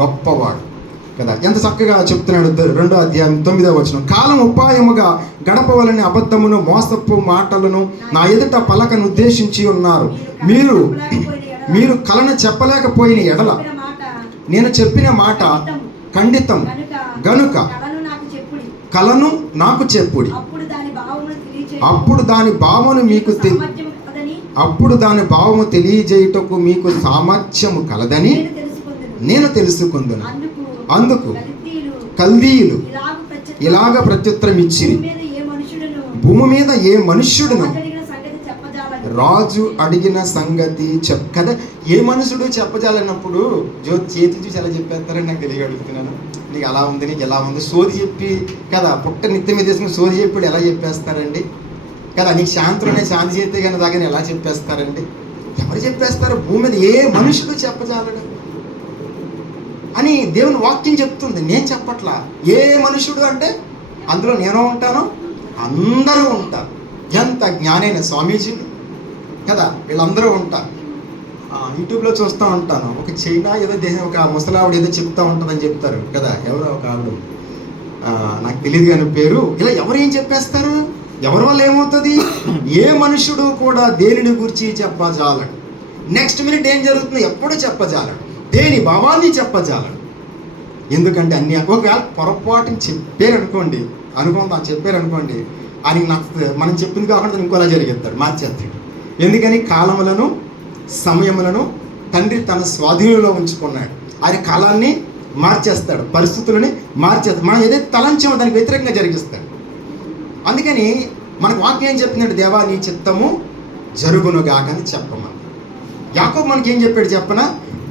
గొప్పవాడు కదా. ఎంత చక్కగా చెప్తున్నాడు 2వ అధ్యాయం 9వ వచనం. కాలం ఉపాయముగా గడపవలని అబద్ధమును మోసపు మాటలను నా ఎదుట పలకను ఉద్దేశించి ఉన్నారు. మీరు కలను చెప్పలేకపోయిన ఎడల నేను చెప్పిన మాట ఖండితం గనుక కలను నాకు చెప్పుడి, అప్పుడు దాని భావము మీకు అప్పుడు దాని భావము తెలియజేయుటకు మీకు సామర్థ్యము కలదని నేను తెలుసుకుందును. అందుకు కల్దీయులు ఇలాగ ప్రత్యుత్తరం ఇచ్చిరి, భూమి మీద ఏ మనుష్యుడును రాజు అడిగిన సంగతి కదా. ఏ మనుషుడు చెప్పజాలన్నప్పుడు చేతులు చూసి ఎలా చెప్పేస్తారని నాకు తెలియ అడుగుతున్నాను. నీకు అలా ఉంది, నీకు ఎలా ఉంది, సోది చెప్పి కదా, పుట్ట నిత్యం మీద తీసుకుని సోది చెప్పి ఎలా చెప్పేస్తారండి కదా. నీకు శాంతిలోనే శాంతి చేస్తే కానీ దాకా ఎలా చెప్పేస్తారండి? ఎవరు చెప్పేస్తారు? భూమి మీద ఏ మనుషుడు చెప్పజాలడు అని దేవుని వాక్యం చెప్తుంది. నేను చెప్పట్లా. ఏ మనుషుడు అంటే అందులో నేను ఉంటాను, అందరూ ఉంటారు. ఎంత జ్ఞానైన స్వామీజీలు కదా, వీళ్ళందరూ ఉంటారు. యూట్యూబ్లో చూస్తూ ఉంటాను, ఒక చైనా ఏదో దేశం ఒక ముసలావిడ ఏదో చెప్తూ ఉంటుందని చెప్తారు కదా. ఎవరో ఒక ఆవిడ, నాకు తెలియదు కానీ పేరు. ఇలా ఎవరు ఏం చెప్పేస్తారు? ఎవరి వల్ల ఏమవుతుంది? ఏ మనుషుడు కూడా దేనిని గురించి చెప్పజాలడు. నెక్స్ట్ మినిట్ ఏం జరుగుతుంది ఎప్పుడు చెప్పజాలడు. దేని భావాన్ని చెప్పజాలడు. ఎందుకంటే అన్ని ఒకవేళ పొరపాటుని చెప్పారనుకోండి, చెప్పారనుకోండి, ఆయన నాకు మనం చెప్పింది కాకుండా ఇంకోలా జరిగేస్తాడు, మార్చేస్తాడు. ఎందుకని? కాలములను సమయములను తండ్రి తన స్వాధీనంలో ఉంచుకున్నాడు. ఆయన కాలాన్ని మార్చేస్తాడు, పరిస్థితులని మార్చేస్తాడు. మనం ఏదైతే తలంచామో దానికి వ్యతిరేకంగా జరిగిస్తాడు. అందుకని మనకు వాక్యం ఏం చెప్పిందంటే, దేవా నీ చిత్తము జరుగునుగాక అని చెప్పమని. యాకోబు మనకి ఏం చెప్పాడు చెప్పనా?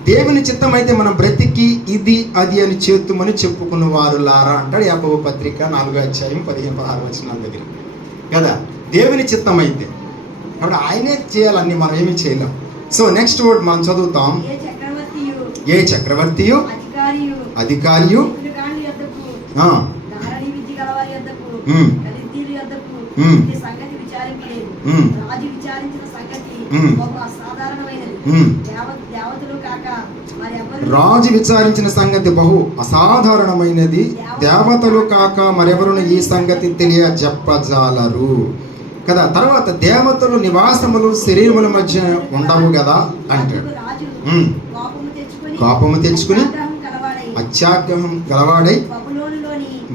దేవుని చిత్తం అయితే మనం బ్రతికి ఇది అది అని చేతుమని చెప్పుకున్న వారు లారా అంటాడు యాకోబు పత్రిక 4వ అధ్యాయం 15-16 వచనాల దగ్గర కదా. దేవుని చిత్తం అయితే. కాబట్టి ఆయనే చేయాలన్నీ, మనం ఏమీ చేయలేం. సో నెక్స్ట్ వర్డ్ మనం చదువుతాం. ఏ చక్రవర్తియు అధికారియు రాజు విచారించిన సంగతి బహు అసాధారణమైనది, దేవతలు కాక మరెవరును ఈ సంగతి తెలియజెప్పజాలరు కదా. తర్వాత దేవతలు నివాసములు శరీరముల మధ్య ఉండవు కదా అంటాడు. కోపము తెచ్చుకుని అత్యాగ్రహం గలవాడై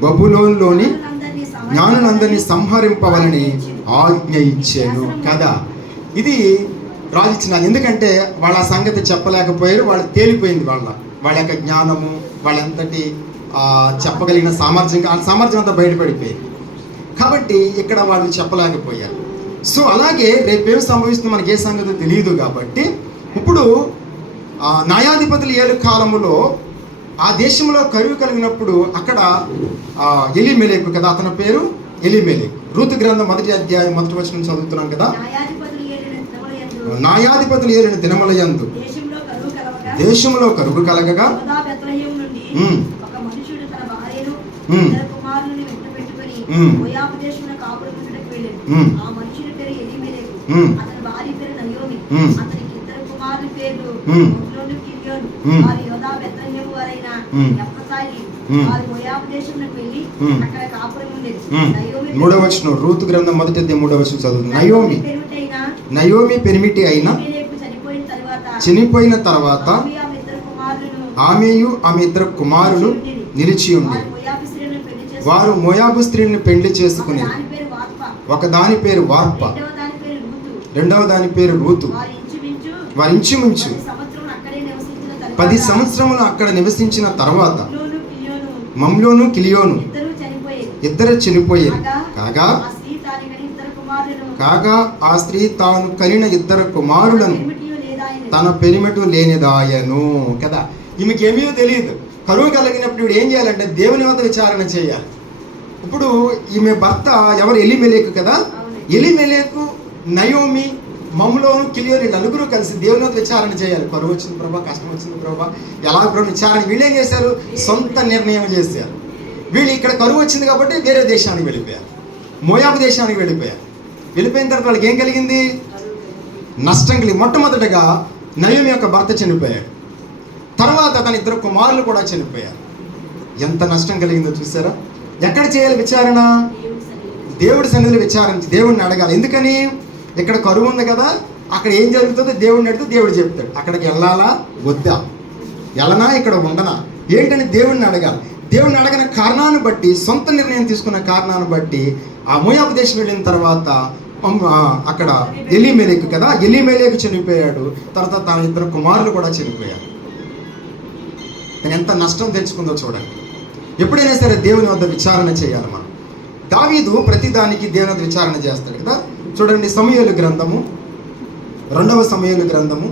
బబులోనులోని జ్ఞానులందరినీ సంహరింపవలని ఆజ్ఞ ఇచ్చాను కదా. ఇది రాజు ఇచ్చిన, ఎందుకంటే వాళ్ళ సంగతి చెప్పలేకపోయారు, వాళ్ళు తేలిపోయింది. వాళ్ళ యొక్క జ్ఞానము, వాళ్ళంతటి చెప్పగలిగిన సామర్థ్యం, ఆ సామర్థ్యం అంతా బయటపడిపోయింది. కాబట్టి ఇక్కడ వాళ్ళు చెప్పలేకపోయారు. సో అలాగే రేపేం సంభవిస్తుందో మనకి ఏ సంగతి తెలియదు. కాబట్టి ఇప్పుడు న్యాయాధిపతులు ఏలు కాలములో ఆ దేశంలో కరువు కలిగినప్పుడు అక్కడ ఎలీమెలెకు కదా, అతని పేరు ఎలీమెలెకు. రూతు గ్రంథం 1వ అధ్యాయం 1వ వచనం చదువుతున్నాం కదా. న్యాయాధిపతులు ఏలిన దినముల యందు దేశంలో కరువు కలగగా మూడవ వచనం, రూతు గ్రంథం 1వ అధ్యాయం 3వ వచనం చదువుతుంది. నయోమి పెనిమిటి అయిన చనిపోయిన తర్వాత ఆమెయు ఆమె ఇద్దరు కుమారులు నిలిచి ఉండి వారు మోయాబు స్త్రీని పెళ్లి చేసుకుని, ఒక దాని పేరు వార్ప, రెండవ దాని పేరు రూతు. వారు ఇంచుమించు 10 సంవత్సరములు అక్కడ నివసించిన తర్వాత మమ్లోను కిలియోను ఇద్దరు చనిపోయారు. కాగా ఆ స్త్రీ తాను కనిన 2 కుమారులను తన పెనిమిటి లేనిదాయను కదా. ఈమెకేమీ తెలియదు. కరువు కలిగినప్పుడు ఇప్పుడు ఏం చేయాలంటే దేవుని వద్ద విచారణ చేయాలి. ఇప్పుడు ఈమె భర్త ఎవరు? ఎలీమెలెకు కదా. ఎలీమెలెకు, నయోమి, మమ్లోను, కిలియోను నలుగురు కలిసి దేవుని వద్ద విచారణ చేయాలి. కరువు వచ్చింది ప్రభా, కష్టం వచ్చింది ప్రభా, ఎలా ప్రభు విచారణ. వీళ్ళు ఏం చేశారు? సొంత నిర్ణయం చేశారు. వీళ్ళు ఇక్కడ కరువు వచ్చింది కాబట్టి వేరే దేశానికి వెళ్ళిపోయారు, మోయాబు దేశానికి వెళ్ళిపోయారు. వెళ్ళిపోయిన తర్వాత వాళ్ళకి ఏం కలిగింది? నష్టం కలిగి. మొట్టమొదటిగా నయోమి యొక్క భర్త చనిపోయాడు. తర్వాత తన 2 కుమారులు కూడా చనిపోయారు. ఎంత నష్టం కలిగిందో చూసారా. ఎక్కడ చేయాలి విచారణ? దేవుడి సన్నిధిలో విచారించి దేవుడిని అడగాలి. ఎందుకని? ఇక్కడ కరువు ఉంది కదా, అక్కడ ఏం జరుగుతుందో దేవుడిని అడిగితే దేవుడు చెప్తాడు. అక్కడికి వెళ్ళాలా వద్దా, వెళ్ళనా ఇక్కడ ఉండనా ఏంటని దేవుడిని అడగాలి. దేవుడిని అడగిన కారణాన్ని బట్టి, సొంత నిర్ణయం తీసుకున్న కారణాన్ని బట్టి ఆ మోయాబు దేశం వెళ్ళిన తర్వాత అక్కడ ఎలీమెలెకు కదా, ఎలీమెలెకు చనిపోయాడు. తర్వాత తన 2 కుమారులు కూడా చనిపోయారు. తను ఎంత నష్టం తెచ్చుకుందో చూడండి. ఎప్పుడైనా సరే దేవుని వద్ద విచారణ చేయాలి మనం. దావీదు ప్రతిదానికి దేవుని వద్ద విచారణ చేస్తాడు కదా. చూడండి, సమూయేలు గ్రంథము 2వ సమూయేలు గ్రంథము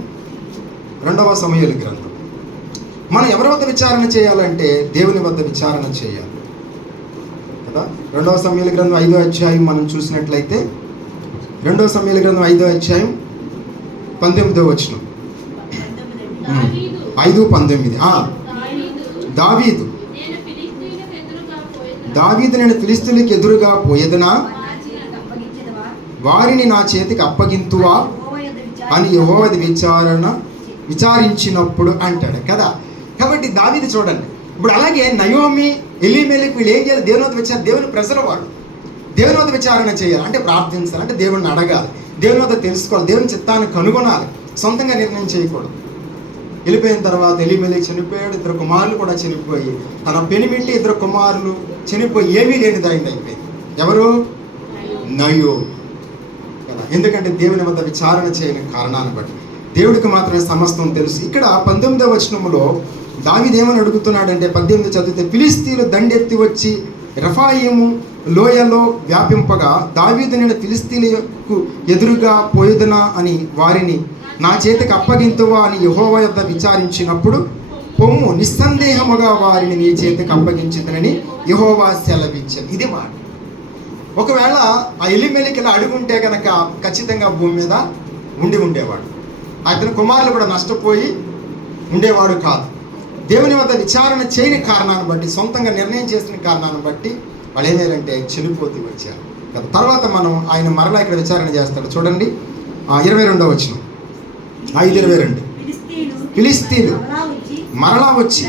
మనం ఎవరి వద్ద విచారణ చేయాలంటే దేవుని వద్ద విచారణ చేయాలి కదా. 2వ సమూయేలు గ్రంథం 5వ అధ్యాయం మనం చూసినట్లయితే 2వ సమూయేలు గ్రంథం 5వ అధ్యాయం 19వ వచనం, 5:19. దావీదు నేను ఫిలిష్తీయులకు ఎదురుగా పోయేదనా, వారిని నా చేతికి అప్పగింతువా అని యెహోవా విచారించినప్పుడు అంటాడు కదా. కాబట్టి దావీదు చూడండి. ఇప్పుడు అలాగే నయోమి, ఎలీమెలెకు వీళ్ళు ఏం చేయాలి? దేవుని వద్ద విచారణ. దేవుని ప్రజలు వాళ్ళు దేవుని వద్ద విచారణ చేయాలి. అంటే ప్రార్థించాలి, అంటే దేవుడిని అడగాలి, దేవుని వద్ద తెలుసుకోవాలి, దేవుని చిత్తాన్ని కనుగొనాలి, సొంతంగా నిర్ణయం చేయకూడదు. వెళ్ళిపోయిన తర్వాత ఎలీమెలెకు చనిపోయాడు. 2 కుమారులు కూడా చనిపోయి, తన పెనిమిటి 2 కుమారులు చనిపోయి ఏమీ లేనిదైంది అయిపోయింది. ఎవరు? నయోమి కదా. ఎందుకంటే దేవుని వద్ద విచారణ చేయని కారణాన్ని బట్టి. దేవుడికి మాత్రమే సమస్తం తెలుసు. ఇక్కడ 19వ వచనంలో దావీదు ఏమని అడుగుతున్నాడంటే, 18 చదివితే, ఫిలిష్తీయులు దండెత్తి వచ్చి రెఫాయిము లోయలో వ్యాపింపగా దావీదు నేను ఫిలిష్తీయులకు ఎదురుగా పోయేదనా అని వారిని నా చేతికి అప్పగింతువా అని యెహోవా యొద్ద విచారించినప్పుడు, పొమ్ము, నిస్సందేహముగా వారిని నీ చేతికి అప్పగించుదనని యెహోవా సెలవిచ్చాను. ఇది మాట. ఒకవేళ ఆ ఎలీమెలెకు ఇలా అడుగుంటే కనుక ఖచ్చితంగా భూమి మీద ఉండేవాడు. అతని కుమారులు కూడా నష్టపోయి ఉండేవాడు కాదు. దేవుని వద్ద విచారణ చేయని కారణాన్ని బట్టి, సొంతంగా నిర్ణయం చేసిన కారణాన్ని బట్టి వాళ్ళు ఏమేరంటే చనిపోతూ వచ్చారు కదా. తర్వాత మనం ఆయన మరలా ఇక్కడ విచారణ చేస్తాడు. చూడండి 22వ వచనం, 5:22. ఫిలిస్తీన్లు మరలా వచ్చి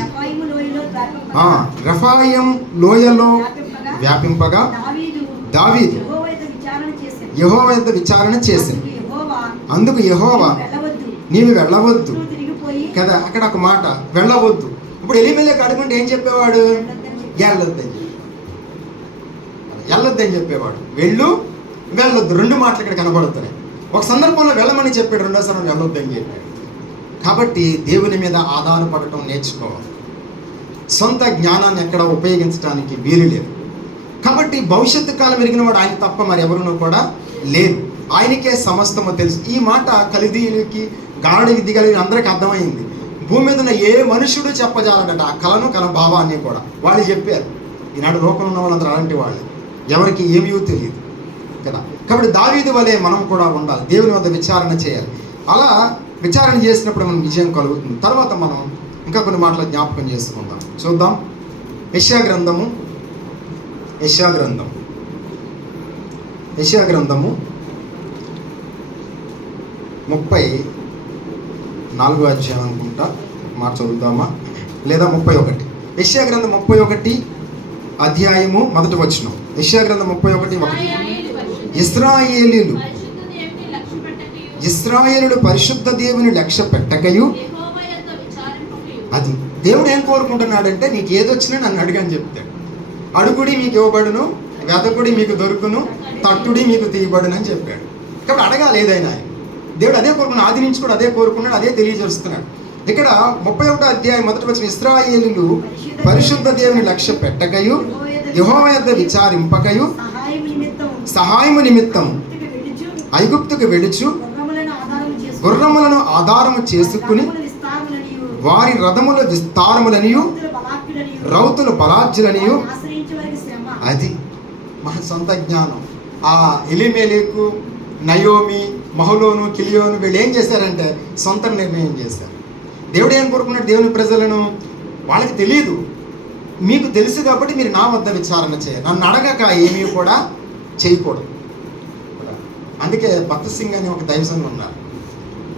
రెఫాయిం లోయలో వ్యాపింపగా దావీదు యెహోవా యొద్ద విచారణ చేసింది. అందుకు యెహోవా నీవు వెళ్ళవద్దు కదా. అక్కడ ఒక మాట, వెళ్ళవద్దు. ఇప్పుడు ఎలీమెలెకు అడుగుంటే ఏం చెప్పేవాడు? వెళ్ళొద్దని చెప్పేవాడు. వెళ్ళొద్దు, రెండు మాటలు ఇక్కడ కనబడుతున్నాయి. ఒక సందర్భంలో వెళ్ళమని చెప్పాడు, రెండో సార్లు వెళ్ళొద్దని చెప్పాడు. కాబట్టి దేవుని మీద ఆధారపడటం నేర్చుకోవాలి. సొంత జ్ఞానాన్ని ఎక్కడ ఉపయోగించడానికి వీలు లేదు. కాబట్టి భవిష్యత్తు కాలం ఎరిగిన వాడు ఆయన తప్ప మరి ఎవరునూ కూడా లేరు. ఆయనకే సమస్తము తెలుసు. ఈ మాట కల్దీయులకి, గారడీకి దిగలిగిన అందరికీ అర్థమైంది. భూమి మీద ఉన్న ఏ మనుషుడు చెప్పజాలడట ఆ కళను, కళ భావాన్ని కూడా వాళ్ళు చెప్పారు. ఈనాడు లోకంలో ఉన్న వాళ్ళందరూ అలాంటి వాళ్ళు, ఎవరికి ఏమీ తెలియదు కదా. కాబట్టి దావీదు వలె మనం కూడా ఉండాలి, దేవుని వద్ద విచారణ చేయాలి. అలా విచారణ చేసినప్పుడు మనం విజయం కలుగుతుంది. తర్వాత మనం ఇంకా కొన్ని మాటలు జ్ఞాపకం చేసుకుందాం. చూద్దాం యెషయా గ్రంథము 34వ అధ్యాయం అనుకుంటా, మాట చదువుదామా? లేదా 31. యెషయా గ్రంథం 31 అధ్యాయము 1వ వచనం. యెషయా గ్రంథం 31:1. ఇశ్రాయేలుడు పరిశుద్ధ దేవుని లక్ష్య పెట్టకయు. అది దేవుడు ఏం కోరుకుంటున్నాడంటే, నీకు ఏదొచ్చినా నన్ను అడిగని చెప్తాడు. అడుగుడి మీకు ఇవ్వబడును, వెతకుడి మీకు దొరుకును, తట్టుడి మీకు తీయబడును అని చెప్పాడు. కాబట్టి అడగాలి ఏదైనా. దేవుడు అదే కోరుకున్నాడు, ఆది నుంచి కూడా అదే కోరుకున్నాడు, అదే తెలియజేస్తున్నాడు. ఇక్కడ 31వ అధ్యాయం 1వ వచనం, ఇశ్రాయేలులు పరిశుద్ధ దేవుని లక్ష్య పెట్టకయు, యెహోవా యొద్ద విచారింపకయు, సహాయము నిమిత్తం ఐగుప్తుకు వెడుచు గుర్రములను ఆధారము చేసుకుని వారి రథముల విస్తారములనియు రౌతుల బలాజ్యులనియు. అది మన సొంత జ్ఞానం. ఆ ఎలీమెలెకు, నయోమి, మహలోను, కిలియోను వీళ్ళు ఏం చేశారంటే సొంత నిర్ణయం చేశారు. దేవుడు ఏం కోరుకున్నాడు? దేవుని ప్రజలను, వాళ్ళకి తెలియదు, మీకు తెలుసు కాబట్టి మీరు నా వద్ద విచారణ చేయాలి, నన్ను అడగక ఏమీ కూడా చేయకూడదు. అందుకే భక్త సింగ్ అని ఒక దైవజనుడు ఉన్నారు.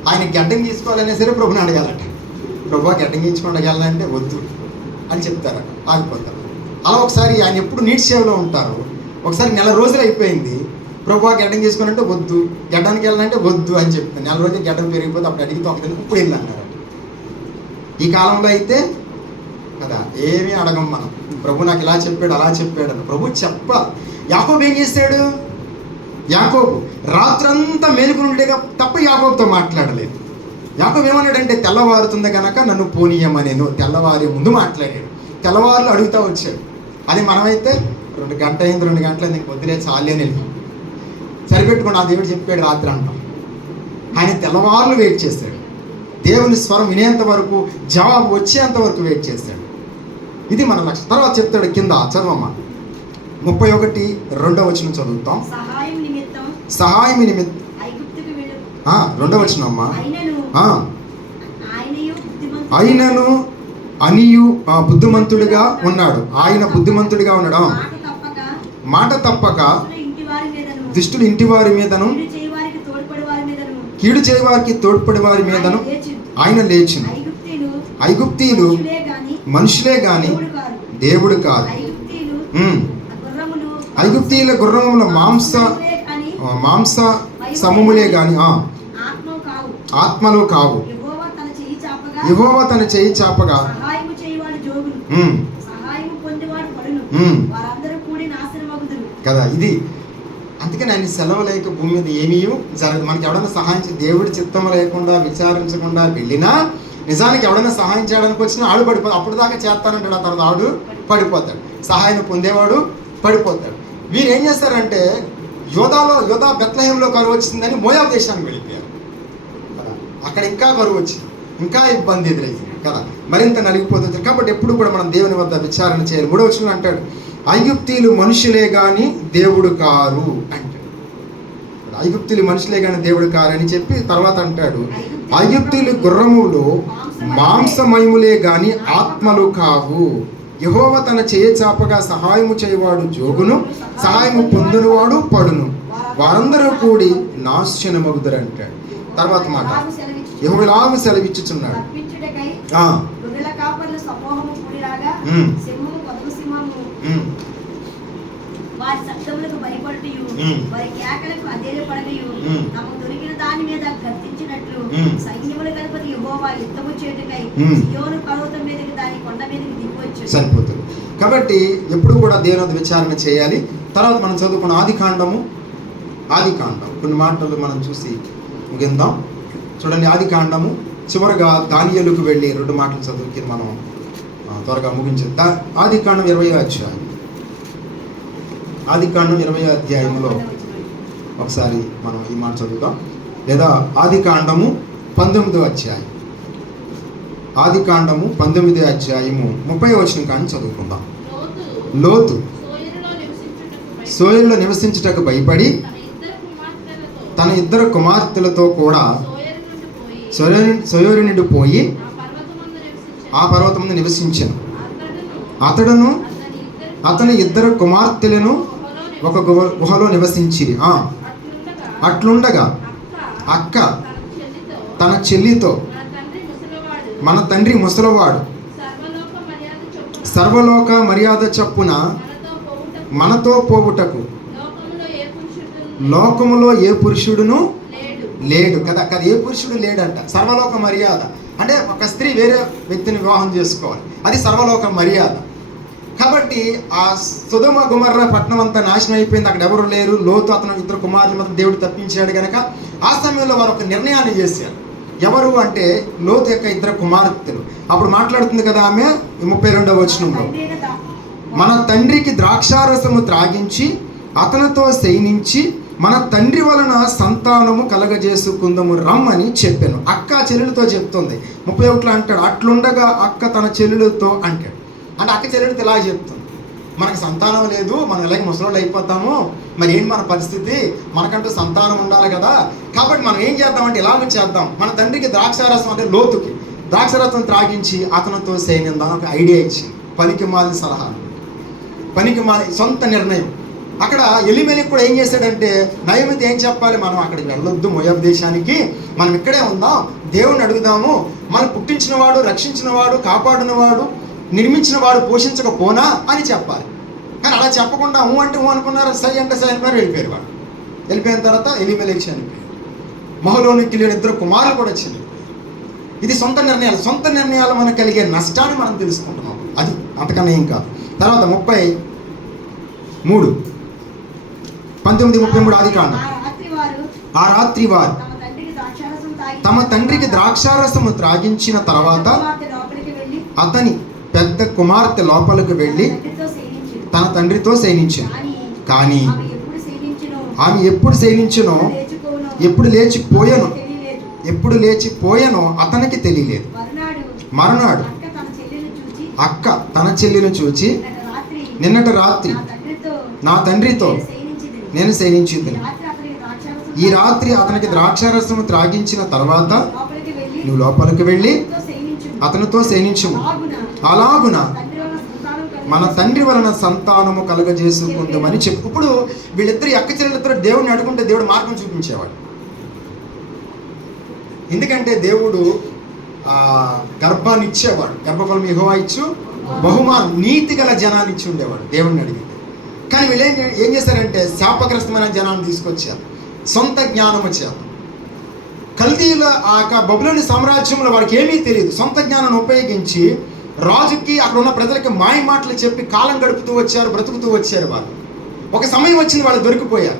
ఆయన గడ్డం తీసుకోవాలనే సరే ప్రభుని అడగాలట. ప్రభు గడ్డం గీయించుకొని అడగాలంటే వద్దు అని చెప్తారు, ఆగిపోతారు. అలా ఒకసారి ఆయన ఎప్పుడు నీటి సేవలో ఉంటారు. ఒకసారి నెల రోజులు అయిపోయింది, ప్రభు గడ్డం తీసుకుని వద్దు, గడ్డానికి వెళ్ళాలంటే వద్దు అని చెప్తాను. నెల రోజులు గడ్డం పెరిగిపోతే అప్పుడు అడిగితే ఒక దిన ఇప్పుడు వెళ్ళి అన్నారు. ఈ కాలంలో అయితే కదా ఏమీ అడగం మనం. ప్రభు నాకు ఇలా చెప్పాడు, అలా చెప్పాడు అని ప్రభు చెప్పాలి. యాకోబు ఏం చేశాడు? యాకోబు రాత్రంతా మేలుకుని ఉండేగా తప్ప యాకోబుతో మాట్లాడలేదు. యాకోబు ఏమన్నాడంటే, తెల్లవారుతుంది కనుక నన్ను పోనీయమనేను. తెల్లవారి ముందు మాట్లాడాడు, తెల్లవారులు అడుగుతూ వచ్చాడు. అది మనమైతే 2 గంటలు అయింది, 2 గంటలు అయింది, పొద్దునే చాలే వెళ్ళి సరిపెట్టుకుని ఆ దేవుడు చెప్పాడు రాత్రి అంటాం. ఆయన తెల్లవారులు వెయిట్ చేశాడు, దేవుని స్వరం వినేంత వరకు, జవాబు వచ్చేంత వరకు వెయిట్ చేశాడు. ఇది మన లక్ష్యం. తర్వాత చెప్తాడు, కింద చదవమ్మా 31:2వ వచనం చదువుతాం. సహాయం నిమిత్తం 2వ వచనం అమ్మా. ఆయనను అనియు బుద్ధిమంతుడిగా ఉన్నాడు. ఆయన బుద్ధిమంతుడిగా ఉన్నాడు. మాట తప్పక దుష్టుడు ఇంటి వారి మీదను, కీడు చేయవారికి తోడ్పడి వారి మీదను ఆయన లేచును. ఐగుప్తీయులు మనుషులే గాని దేవుడు కాదు. ఐగుప్తీయుల గుర్రముల మాంస సమములే గాని ఆత్మలో కావు. యెహోవా తన చెయ్యి చాపగా కదా. ఇది అందుకని ఆయన సెలవు లేక భూమి మీద ఏమీ జరగదు. మనకి ఎవడైనా సహాయం దేవుడి చిత్తం లేకుండా విచారించకుండా వెళ్ళినా, నిజానికి ఎవడైనా సహాయం చేయడానికి వచ్చినా ఆడు పడిపోతాడు. అప్పుడు దాకా చేస్తానంటాడు, ఆ తర్వాత ఆడు పడిపోతాడు. సహాయం పొందేవాడు పడిపోతాడు. వీరు ఏం చేస్తారంటే, యోధా బెత్లెహేంలో కరువు వచ్చిందని మోయాబు దేశానికి వెళ్ళిపోయారు కదా. అక్కడ ఇంకా కరువు వచ్చింది, ఇంకా ఇబ్బంది ఎదురైంది కదా, మరింత నలిగిపోతుంది. కాబట్టి ఎప్పుడు కూడా మనం దేవుని వద్ద విచారణ చేయాలి. 3వ వచనంలో అంటాడు, ఐగుప్తీయులు మనుషులే గాని దేవుడు కారు అంటే, ఐగుప్తీయులు మనుషులే గాని దేవుడు కారు అని చెప్పి తర్వాత అంటాడు, ఐగుప్తీయులు గుర్రములు మాంసమయములే గాని ఆత్మలు కావు. యెహోవా తన చేయ చాపగా సహాయము చేయవాడు జోగును, సహాయము పొందునువాడు పడును, వారందరూ కూడి నాశనమగుదురు అంటాడు. తర్వాత మాట యెహోవా ఇలాగ సెలవిచ్చుచున్నాడు, గొర్రెల కాపర్ల సమూహము కూడిరాగా సింహము కొదమ సింహము వారి శబ్దములకు భయపడుటయు వారి కేకలకు అధైర్యపడకయు తమకు దొరికిన దాని మీద గర్తించినట్లు సైన్యముల అధిపతి యెహోవా యుద్ధము చేయుటకై సీయోను పర్వతం మీదకి దాని కొండ మీదకి దిగివచ్చును. సరిపోతుంది. కాబట్టి ఎప్పుడు కూడా దేవుని విచారణ చేయాలి. తర్వాత మనం చదువుకున్న ఆదికాండం కొన్ని మాటలు మనం చూసి ముగిందాం. చూడండి, ఆదికాండము చివరిగా దానియేలుకు వెళ్ళి 2 మాటలు చదువుకి మనం త్వరగా ముగించేద్దాం. ఆదికాండం 20వ అధ్యాయం. ఆదికాండం 20వ అధ్యాయంలో ఒకసారి మనం ఈ మాట చదువుతాం, లేదా ఆదికాండము 19వ అధ్యాయం. ఆదికాండము 19వ అధ్యాయము 30వ వచనం కానీ చదువుకుందాం. లోతు సోయరులో నివసించుటకు భయపడి తన 2 కుమార్తెలతో కూడా సోయరు నుండి పోయి ఆ పర్వతమును నివసించెను. అతడును అతని 2 కుమార్తెలను ఒక గుహలో నివసించిరి. అట్లుండగా అక్క తన చెల్లితో, మన తండ్రి ముసలివాడు సర్వలోక మర్యాద చొప్పున మనతో పోవుటకు లోకములో ఏ పురుషుడును లేడు కదా. ఏ పురుషుడు లేడంట. సర్వలోక మర్యాద అంటే ఒక స్త్రీ వేరే వ్యక్తిని వివాహం చేసుకోవాలి, అది సర్వలోక మర్యాద. కాబట్టి ఆ సొదొమ గొమొర్రా పట్టణం అంతా నాశనం అయిపోయింది, అక్కడ ఎవరు లేరు. లోతు అతను 2 కుమారులు మాత్రం దేవుడు తప్పించాడు కనుక ఆ సమయంలో వారు ఒక నిర్ణయాన్ని చేశారు. ఎవరు అంటే లోతు యొక్క 2 కుమార్తెలు. అప్పుడు మాట్లాడుతుంది కదా ఆమె 32వ వచనంలో, మన తండ్రికి ద్రాక్షారసము త్రాగించి అతనితో శయనించి మన తండ్రి వలన సంతానము కలగజేసుకుందము రమ్మని చెప్పాను. అక్క చెల్లెలతో చెప్తుంది. 31లో అంటాడు, అట్లుండగా అక్క తన చెల్లెలతో అంటాడు. అంటే అక్క చెల్లెలతో ఇలా చెప్తుంది, మనకు సంతానం లేదు, మనం ఎలాగ ముసలోళ్ళు అయిపోతాము, మరి ఏంటి మన పరిస్థితి, మనకంటూ సంతానం ఉండాలి కదా. కాబట్టి మనం ఏం చేద్దామంటే ఇలాగ చేద్దాం, మన తండ్రికి ద్రాక్షారసం అంటే లోతుకి ద్రాక్షారసం త్రాగించి అతనితో సైనిద్దాం. ఒక ఐడియా ఇచ్చింది. పనికిమాలిన సలహా, పనికిమాలి సొంత నిర్ణయం. అక్కడ ఎలిమెలెకు కూడా ఏం చేశాడంటే, నయమితి ఏం చెప్పాలి, మనం అక్కడికి వెళ్ళొద్దు, మోయాబు దేశానికి మనం ఇక్కడే ఉందాం, దేవుని అడుగుదాము, మనం పుట్టించినవాడు, రక్షించినవాడు, కాపాడినవాడు, నిర్మించినవాడు పోషించకపోనా అని చెప్పాలి. కానీ అలా చెప్పకుండా అంటే అనుకున్నారు, సై అంటే సై అనుకున్నారు, వెళ్ళిపోయారు. వాడు వెళ్ళిపోయిన తర్వాత ఎలిమెలెకు చనిపోయారు. మహలోనికి 2 కుమారులు కూడా చనిపోయారు. ఇది సొంత నిర్ణయాలు. సొంత నిర్ణయాలు మనకు కలిగే నష్టాన్ని మనం తెలుసుకుంటున్నాం, అది అంతకన్నా ఏం కాదు. తర్వాత 33 19:33 ఆదికాండం. ఆ రాత్రి వారు తమ తండ్రికి ద్రాక్షారసము త్రాగించిన తర్వాత అతని పెద్ద కుమార్తె లోపలికి వెళ్ళి తన తండ్రితో శయనించాను. కానీ ఆమె ఎప్పుడు శయనించునో, ఎప్పుడు లేచిపోయానో అతనికి తెలియలేదు. మరునాడు అక్క తన చెల్లిని చూచి, నిన్నటి రాత్రి నా తండ్రితో నేను శయనించింది. ఈ రాత్రి అతనికి ద్రాక్షారసము త్రాగించిన తర్వాత నువ్వు లోపలికి వెళ్ళి అతనితో శయనించుము. అలాగున మన తండ్రి వలన సంతానము కలగజేసుకుందామని చెప్పు. ఇప్పుడు వీళ్ళిద్దరు అక్క చెల్లెలిద్దరు దేవుడిని అడుగుంటే దేవుడు మార్గం చూపించేవాడు. ఎందుకంటే దేవుడు గర్భాన్ని ఇచ్చేవాడు. గర్భఫలం యెహోవా ఇచ్చు బహుమానం, నీతి గల జనాన్ని ఇచ్చి ఉండేవాడు దేవుడిని అడిగితే. కానీ వీళ్ళు ఏం చేశారంటే శాపగ్రస్తమైన జనాన్ని తీసుకొచ్చారు సొంత జ్ఞానము చేత. కల్దీయుల ఆ బబులోని సామ్రాజ్యంలో వాడికి ఏమీ తెలియదు. సొంత జ్ఞానాన్ని ఉపయోగించి రాజుకి అక్కడ ఉన్న ప్రజలకి మాయ మాటలు చెప్పి కాలం గడుపుతూ వచ్చారు, బ్రతుకుతూ వచ్చారు. వాళ్ళు ఒక సమయం వచ్చింది, వాళ్ళు దొరికిపోయారు.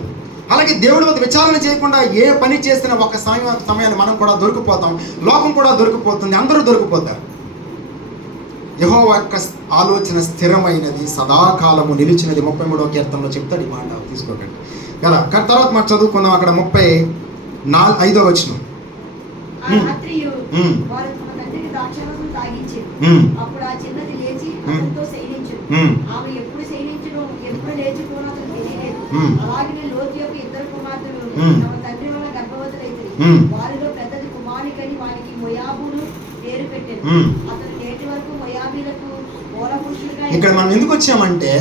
అలాగే దేవుడి వద్ద విచారణ చేయకుండా ఏ పని చేసినా ఒక సమయాన్ని మనం కూడా దొరికిపోతాం, లోకం కూడా దొరికిపోతుంది, అందరూ దొరికిపోతారు. యెహోవా యొక్క ఆలోచన స్థిరమైనది, సదాకాలము నిలిచినది. 33వ కీర్తనలో చెప్తాడు ఈ మాట, తీసుకోకండి కదా. తర్వాత మనం చదువుకుందాం అక్కడ 35వ వచనం. అప్పుడు ఆ చిన్నది లేచి అతనితో శయనించును. ఆమె ఎప్పుడు శయనించునో లేచిపోను అతను తెలియలేదు. ఉమ్. అలాగనే లోతు యొక్క ఇద్దరు కుమార్తెలు ఉమ్. తమ తండ్రి వల్ల గర్భవతులైతిరి. ఉమ్. వారిలో పెద్దది కుమారునికని వానికి మొయాబును పేరు పెట్టారు. ఉమ్. అతను నేటి వరకు మొయాబీలకు మూల పురుషుడిగా ఇక్కడ మనం ఎందుకు వచ్చామంటే,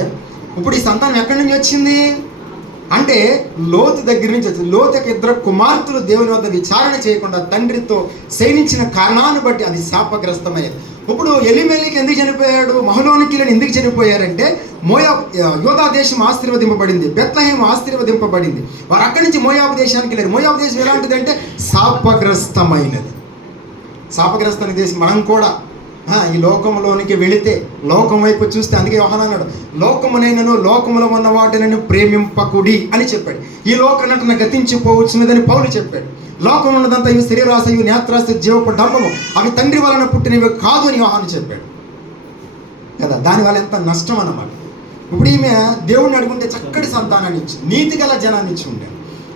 ఇప్పుడు ఈ సంతానం ఎక్కడి నుంచి వచ్చింది అంటే లోతు దగ్గర నుంచి వచ్చింది. లోతు యొక్క ఇద్దరు కుమార్తెలు దేవుని వద్ద విచారణ చేయకుండా తండ్రితో సేవించిన కారణాన్ని బట్టి అది శాపగ్రస్తమైనది. ఇప్పుడు ఎలీమెలెకు ఎందుకు చనిపోయాడు, మహలోనికీలను ఎందుకు చనిపోయారంటే యోధా దేశం ఆశీర్వదింపబడింది, బెత్లెహేము ఆశీర్వదింపబడింది. వారు అక్కడి నుంచి మోయాబు దేశానికి వెళ్ళారు. మోయాబు దేశం ఎలాంటిదంటే శాపగ్రస్తమైనది. శాపగ్రస్తమైన దేశం. మనం కూడా ఈ లోకంలోనికి వెళితే లోకం వైపు చూస్తే, అందుకే యోహాను అన్నాడు, లోకమునైనను లోకములో ఉన్న వాటిని ప్రేమింపకుడి అని చెప్పాడు. ఈ లోక నటన గతించిపోవచ్చున్నదని పౌలు చెప్పాడు. లోకం ఉన్నదంతా ఇవి శరీరాశయు నేత్రాశయు జీవపు డంబము, అవి తండ్రి వలన పుట్టినవి కాదు అని యోహాను చెప్పాడు కదా. దానివల్ల ఎంత నష్టం అన్నమాట. ఇప్పుడు ఈమె దేవుడిని అడుగుంటే చక్కటి సంతానాన్ని ఇచ్చి నీతి గల జనాన్ని ఇచ్చి ఉండే.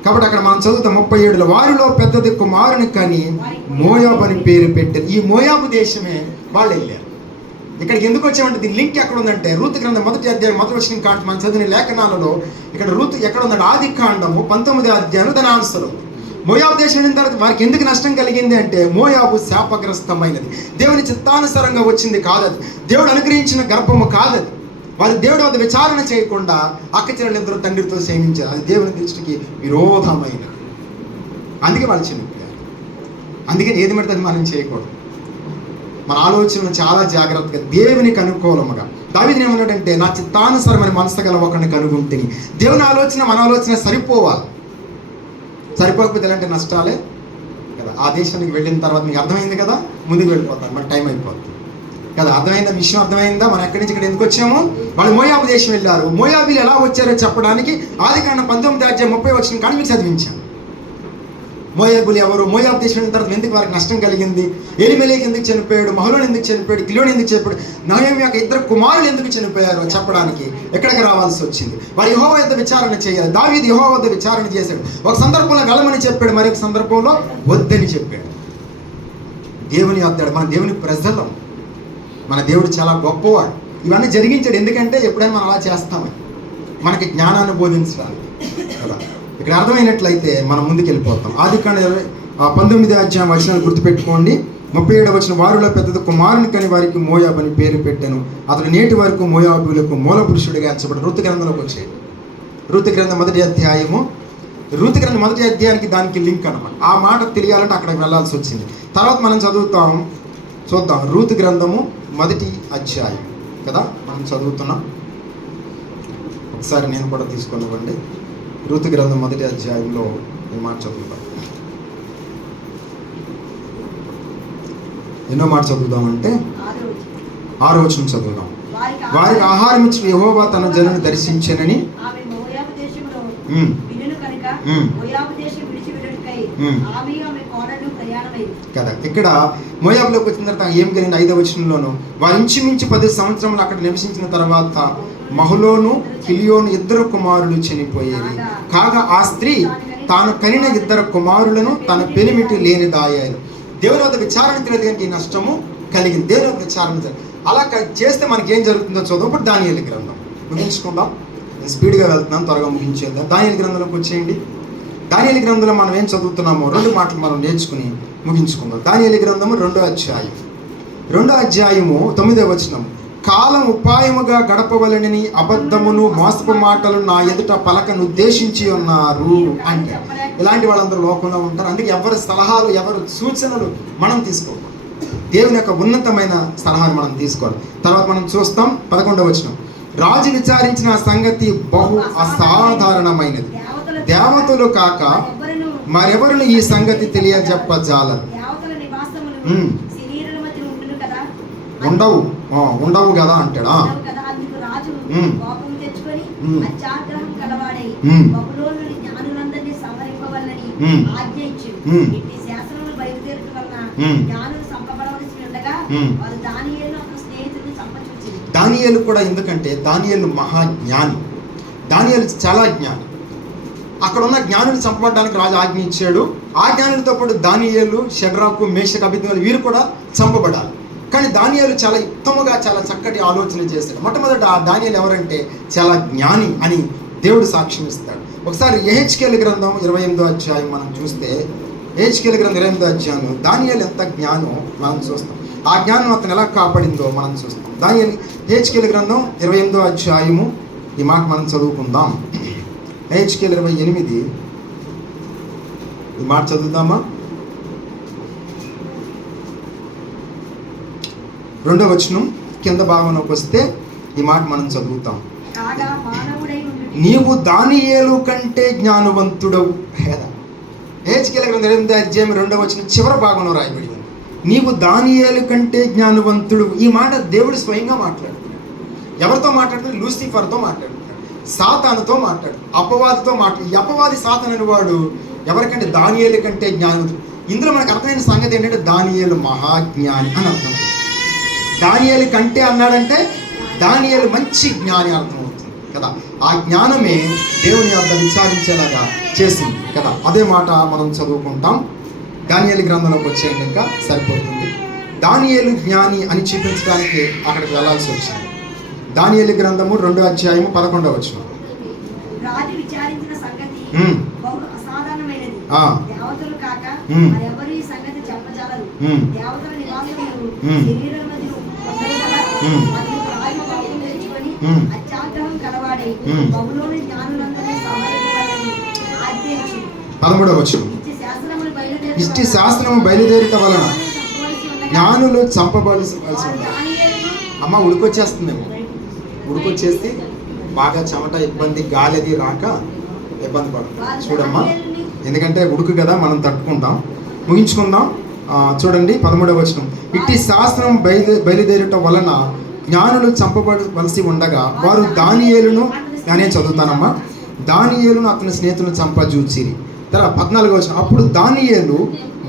కాబట్టి అక్కడ మనం చదువుతాం 37 వారిలో పెద్దది కుమారుని కానీ మోయాబు అని పేరు పెట్టారు. ఈ మోయాబు దేశమే వాళ్ళు వెళ్ళారు. ఇక్కడికి ఎందుకు వచ్చామంటే దీని లింక్ ఎక్కడ ఉందంటే రూతు గ్రంథం 1వ అధ్యాయం 1వ వచనం కాంట మనం చదివిన లేఖనాలలో ఇక్కడ రూతు ఎక్కడ ఉందంటే ఆది కాండము 19వ అధ్యాయం దాని ఆన్సర్. మోయాబు దేశం వెళ్ళిన తర్వాత వారికి ఎందుకు నష్టం కలిగింది అంటే మోయాబు శాపగ్రస్తమైనది. దేవుని చిత్తానుసారంగా వచ్చింది కాదది, దేవుడు అనుగ్రహించిన గర్భము కాదది. వారి దేవుడు అది విచారణ చేయకుండా అక్కచెల్లెలిద్దరూ తండ్రితో సేవించారు. అది దేవుని దృష్టికి విరోధమైనది. అందుకే వాళ్ళు చనిపోయారు. అందుకని ఏది పడితే అది మనం చేయకూడదు. మన ఆలోచనలు చాలా జాగ్రత్తగా దేవునికి అనుకూలముగా. దావీదు ఏమన్నాడంటే, నా చిత్తానుసారమైన మనసు గల ఒకరిని కనుగొంటిని. దేవుని ఆలోచన మన ఆలోచన సరిపోవాలి. సరిపోకపోతే ఎలాంటి నష్టాలే కదా. ఆ దేశానికి వెళ్ళిన తర్వాత మీకు అర్థమైంది కదా, ముందుకు వెళ్ళిపోతారు, మన టైం అయిపోతుంది కదా. అర్థమైందా విషయం? అర్థమైందా? మనం ఎక్కడి నుంచి ఇక్కడ ఎందుకు వచ్చాము? వాళ్ళు మోయాబు దేశం వెళ్ళారు. మోయాబీలు ఎలా వచ్చారో చెప్పడానికి ఆదికాండం 19వ అధ్యాయం 30వ వచనం కానీ మీకు చదివించాను. మోయాబులు ఎవరు, మోయాబు దేశం వెళ్ళిన తర్వాత ఎందుకు వారికి నష్టం కలిగింది, ఎలీమెలెకు ఎందుకు చనిపోయాడు, మహలోను ఎందుకు చనిపోయాడు, కిలోని ఎందుకు చనిపోయాడు, నయోమి యొక్క ఇద్దరు కుమారులు ఎందుకు చనిపోయారో చెప్పడానికి ఎక్కడికి రావాల్సి వచ్చింది. వారు యెహోవా వద్ద విచారణ చేయాలి. దావీదు యెహోవా వద్ద విచారణ చేశాడు. ఒక సందర్భంలో వెళ్ళమని చెప్పాడు, మరొక సందర్భంలో వద్దని చెప్పాడు. దేవుని వద్దాడు. మన దేవుని ప్రజలం, మన దేవుడు చాలా గొప్పవాడు. ఇవన్నీ జరిగించాడు ఎందుకంటే ఎప్పుడైనా మనం అలా చేస్తామని, మనకి జ్ఞానాన్ని బోధించడానికి కదా. ఇక్కడ అర్థమైనట్లయితే మనం ముందుకు వెళ్ళిపోతాం. ఆదికాండం 19వ అధ్యాయం వచనాలు గుర్తుపెట్టుకోండి. 37వ వచనం, వారిలో పెద్దది కుమారుని కని వారికి మోయాబు అని పేరు పెట్టాను. అతను నేటి వరకు మోయాబులకు మూల పురుషుడిగా ఎంచబడి ఋతు గ్రంథంలోకి వచ్చాడు. ఋతు గ్రంథం 1వ అధ్యాయము, ఋతు గ్రంథం 1వ అధ్యాయానికి దానికి లింక్ అనమాట. ఆ మాట తెలియాలంటే అక్కడికి వెళ్ళాల్సి వచ్చింది. తర్వాత మనం చూద్దాం రూతు గ్రంథము 1వ అధ్యాయం కదా మనం చదువుతున్నాం. ఒకసారి నేను కూడా తీసుకునివ్వండి. రూతు గ్రంథం 1వ అధ్యాయంలో ఈ మాట చదువుతాం. ఎన్నో మాట చదువుదామంటే 6వ వచనం చదువుదాం. వారికి ఆహారం ఇచ్చి యెహోవా తన జనుని దర్శించెనని కదా. ఇక్కడ మోయాబులోకి వచ్చిన తర్వాత ఏం కలిగింది? 5వ వచనంలోను, వారు ఇంచుమించు 10 సంవత్సరములు అక్కడ నివసించిన తర్వాత మహలోను కిలియోను ఇద్దరు కుమారులు చనిపోయేది. కాగా ఆ స్త్రీ తాను కనిన ఇద్దరు కుమారులను తన పెనిమిటి లేని దాయారు. దేవుని వద్ద విచారణ తెలియదు నష్టము కలిగింది. దేవుని వద్ద విచారణ అలా చేస్తే మనకి ఏం జరుగుతుందో చూద్దాం. ఇప్పుడు దానియేలు గ్రంథం ముగించుకుందాం. నేను స్పీడ్గా వెళ్తున్నాను, త్వరగా ముగించేద్దాం. దానియేలు గ్రంథంలోకి వచ్చేయండి. దానియేలు గ్రంథంలో మనం ఏం చదువుతున్నామో 2 మాటలు మనం నేర్చుకుని ముగించుకుందాం. దానియేలు గ్రంథము 2వ అధ్యాయం 2వ అధ్యాయము 9వ వచనం, కాలం ఉపాయముగా గడపవలనని అబద్ధమును మోసపు మాటలు నా ఎదుట పలకను ఉద్దేశించి ఉన్నారు అంటే ఇలాంటి వాళ్ళందరూ లోకంలో ఉంటారు. అందుకే ఎవరి సలహాలు ఎవరి సూచనలు మనం తీసుకోవాలి. దేవుని యొక్క ఉన్నతమైన సలహాలు మనం తీసుకోవాలి. తర్వాత మనం చూస్తాం 11వ వచనం, రాజు విచారించిన సంగతి బహు అసాధారణమైనది, దేవతలు కాక మరెవరు ఈ సంగతి తెలియజెప్పజాలరు. ఉండవు కదా అంటాడా. దానియేలు కూడా, ఎందుకంటే దానియేలు మహాజ్ఞాని, దానియేలు చాలా జ్ఞాని. అక్కడ ఉన్న జ్ఞానుని చంపబడడానికి రాజు ఆజ్ఞ ఇచ్చాడు. ఆ జ్ఞానులతో పాటు దానియేలు, షడ్రాకు, మేషకు, అబేద్నెగోలు వీరు కూడా చంపబడాలి. కానీ దానియేలు చాలా యుక్తముగా చాలా చక్కటి ఆలోచన చేశాడు. మొట్టమొదట ఆ దానియేలు ఎవరంటే చాలా జ్ఞాని అని దేవుడు సాక్ష్యం ఇస్తాడు. ఒకసారి యెహెజ్కేలు గ్రంథం 28వ అధ్యాయం మనం చూస్తే, యెహెజ్కేలు గ్రంథం 28వ అధ్యాయం దానియేలు ఎంత జ్ఞానో మనం చూస్తాం. ఆ జ్ఞానం అతను ఎలా కాపాడిందో మనం చూస్తాం. యెహెజ్కేలు గ్రంథం 28వ అధ్యాయము ఈ మాట మనం చదువుకుందాం. యెహెజ్కేలు 28 ఈ మాట చదువుతామా? 2వ వచనం కింద భాగంలోకి వస్తే ఈ మాట మనం చదువుతాం. కాగా మానవుడై ఉండుట నీవు దానియేలు కంటే జ్ఞానవంతుడవు. యెహెజ్కేలు గ్రంథం 28వ అధ్యాయం 2వ వచనం చివరి భాగంలో రాయబడి ఉంది, నీవు దానియేలు కంటే జ్ఞానవంతుడు. ఈ మాట దేవుడు స్వయంగా మాట్లాడుతున్నాడు. ఎవరితో మాట్లాడుతున్నాడు? లూసిఫర్తో మాట్లాడుతున్నాడు, సాతానుతో మాట్లాడుతున్నాడు, అపవాదితో మాట్లాడు. ఈ అపవాది సాతాను అనేవాడు ఎవరికంటే దానియేలు కంటే జ్ఞానవంతుడు. ఇందులో మనకు అర్థమైన సంగతి ఏంటంటే దానియేలు మహాజ్ఞాని అని అర్థం. దానియేలు కంటే అన్నాడంటే దానియేలు మంచి జ్ఞాని అర్థమవుతుంది కదా. ఆ జ్ఞానమే దేవుని వద్ద విచారించేలాగా చేసింది కదా. అదే మాట మనం చదువుకుంటాం. దానియేలు గ్రంథంలోకి వచ్చేయండి, ఇంకా సరిపోతుంది. దానియేలు జ్ఞాని అని చూపించడానికి అక్కడికి వెళ్ళాల్సి వచ్చింది. దానియేలు గ్రంథము 2వ అధ్యాయము 11వ వచనం. రాజు విచారించిన సంగతి బహు అసాధారణమైనది. దేవతలు కాక మరెవరు ఈ సంగతి చెప్పజాలరు. దేవతల నివాసములు శరీరం మధ్య మరియు రాజు బాబును తెచ్చుకొని అత్యాగ్రహం కలవాడై బహులోని జ్ఞానులందరినీ సంహరించవాలని ఆజ్ఞయించి 13వ వచనం. ఇష్టి శాస్త్రము బయలుదేరిట వలన జ్ఞానులు చంపబలసి అమ్మ ఉడికొచ్చేస్తుందేమో. ఉడికొచ్చేసి బాగా చెమట ఇబ్బంది, గాలి అది రాక ఇబ్బంది పడుతుంది చూడమ్మా. ఎందుకంటే ఉడుకు కదా, మనం తట్టుకుంటాం. ముగించుకుందాం. చూడండి 13వ వచనం. ఇట్టి శాస్త్రం బయలుదేరట వలన జ్ఞానులు చంపబడవలసి ఉండగా వారు దానియేలును, నేనే చదువుతానమ్మా, దానియేలును అతని స్నేహితులను చంపజూచిరి. తర్వాత 14వ వచనం. అప్పుడు దానియేలు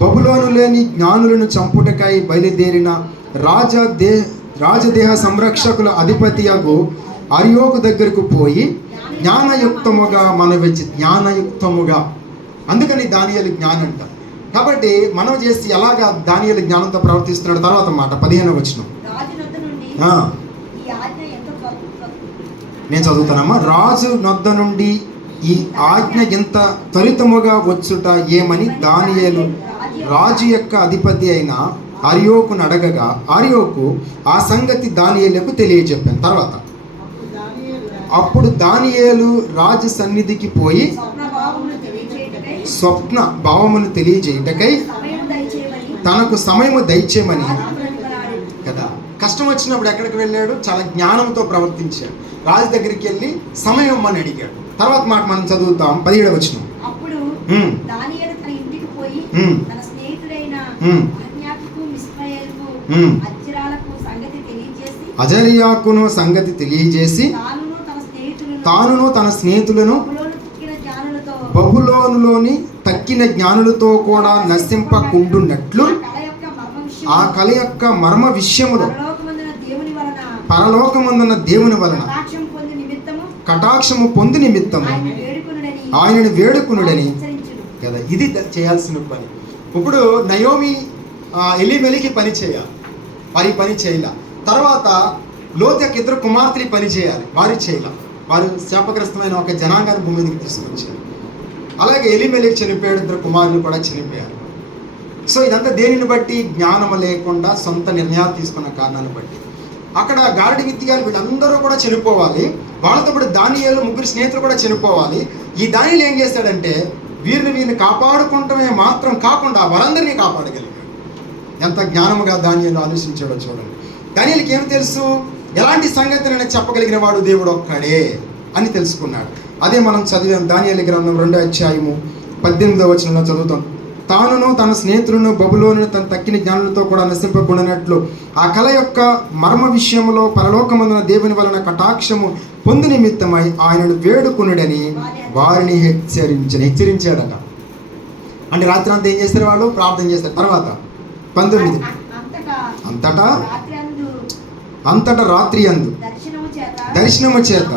బబులోను లేని జ్ఞానులను చంపుటకై బయలుదేరిన రాజదేహ సంరక్షకుల అధిపతియగు అర్యోకు దగ్గరకు పోయి జ్ఞానయుక్తముగా మనవచ్చి. జ్ఞానయుక్తముగా, అందుకని దానియేలు జ్ఞానం అంట. కాబట్టి మనం చేసి ఎలాగా దానియేలు జ్ఞానంతో ప్రవర్తిస్తున్నాడు. తర్వాత మాట 15వ వచనం నేను చదువుతానమ్మా. రాజు నొద్ద నుండి ఈ ఆజ్ఞ ఎంత త్వరితముగా వచ్చుట ఏమని దానియేలు రాజు యొక్క అధిపతి అయిన అర్యోకును అడగగా అర్యోకు ఆ సంగతి దానియేలుకు తెలియజెప్పాను. తర్వాత అప్పుడు దానియేలు రాజు సన్నిధికి పోయి స్వప్న భావమును తెలియజేయుటకై తనకు సమయము దయచేయమని కదా. కష్టం వచ్చినప్పుడు ఎక్కడికి వెళ్ళాడు? చాలా జ్ఞానంతో ప్రవర్తించాడు. రాజు దగ్గరికి వెళ్ళి సమయం ఇమ్మని అడిగాడు. తర్వాత మాట మనం చదువుతాం 17వ వచనం. అప్పుడు దానియేలు తన ఇంటికి పోయి తన స్నేహితుడైన అజ్ఞాకుకు మిస్పయేలుకు అజ్రాలకు సంగతి తెలియజేసి తానును తన స్నేహితులను బబులోనులోని తక్కిన జ్ఞానులతో కూడా నశింపకుండునట్లు ఆ కళ యొక్క మర్మ విషయములో పరలోకమందున దేవుని వలన కటాక్షము పొంది నిమిత్తము ఆయనను వేడుకునుడని కదా. ఇది చేయాల్సిన పని. ఇప్పుడు నయోమి ఎలీమెలికి పని చేయాలి, వారి పని చేయాల. తర్వాత లోతు యొక్క 2 కుమార్తెలు పని చేయాలి, వారి చేయాల. వారు శాపగ్రస్తమైన ఒక జనాంగాన్ని భూమి మీదకి తీసుకొచ్చారు. అలాగే ఎలీమెలికి చనిపోయాడు, 2 కుమారులు కూడా చనిపోయారు. సో ఇదంతా దేనిని బట్టి? జ్ఞానం లేకుండా సొంత నిర్ణయాలు తీసుకున్న కారణాన్ని బట్టి. అక్కడ గారడి విద్యాలు వీళ్ళందరూ కూడా చనిపోవాలి. వాళ్ళతో పాటు దానియేలు 3 స్నేహితులు కూడా చనిపోవాలి. ఈ దానియేలు ఏం చేస్తాడంటే వీరిని కాపాడుకుంటమే మాత్రం కాకుండా వారందరినీ కాపాడగలిగాడు. ఎంత జ్ఞానముగా దానియేలు ఆలోచించాడో చూడండి. దానియేలుకి ఏం తెలుసు? ఎలాంటి సంగతిని చెప్పగలిగిన వాడు దేవుడు ఒక్కడే అని తెలుసుకున్నాడు. అదే మనం చదివాం. దానియేలు గ్రంథం 2వ అధ్యాయము 18వ వచనంలో చదువుతాం. తానును తన స్నేహితులను బబులోను తన తక్కిన జ్ఞానులతో కూడా నశింపకుండానట్లు ఆ కళ యొక్క మర్మ విషయంలో పరలోకమందున దేవుని వలన కటాక్షము పొందు నిమిత్తమై ఆయనను వేడుకునుడని వారిని హెచ్చరించాడట. అంటే రాత్రి అంతా ఏం చేస్తారు? వాళ్ళు ప్రార్థన చేస్తారు. తర్వాత 19 అంతటా రాత్రి అందు దర్శనము చేత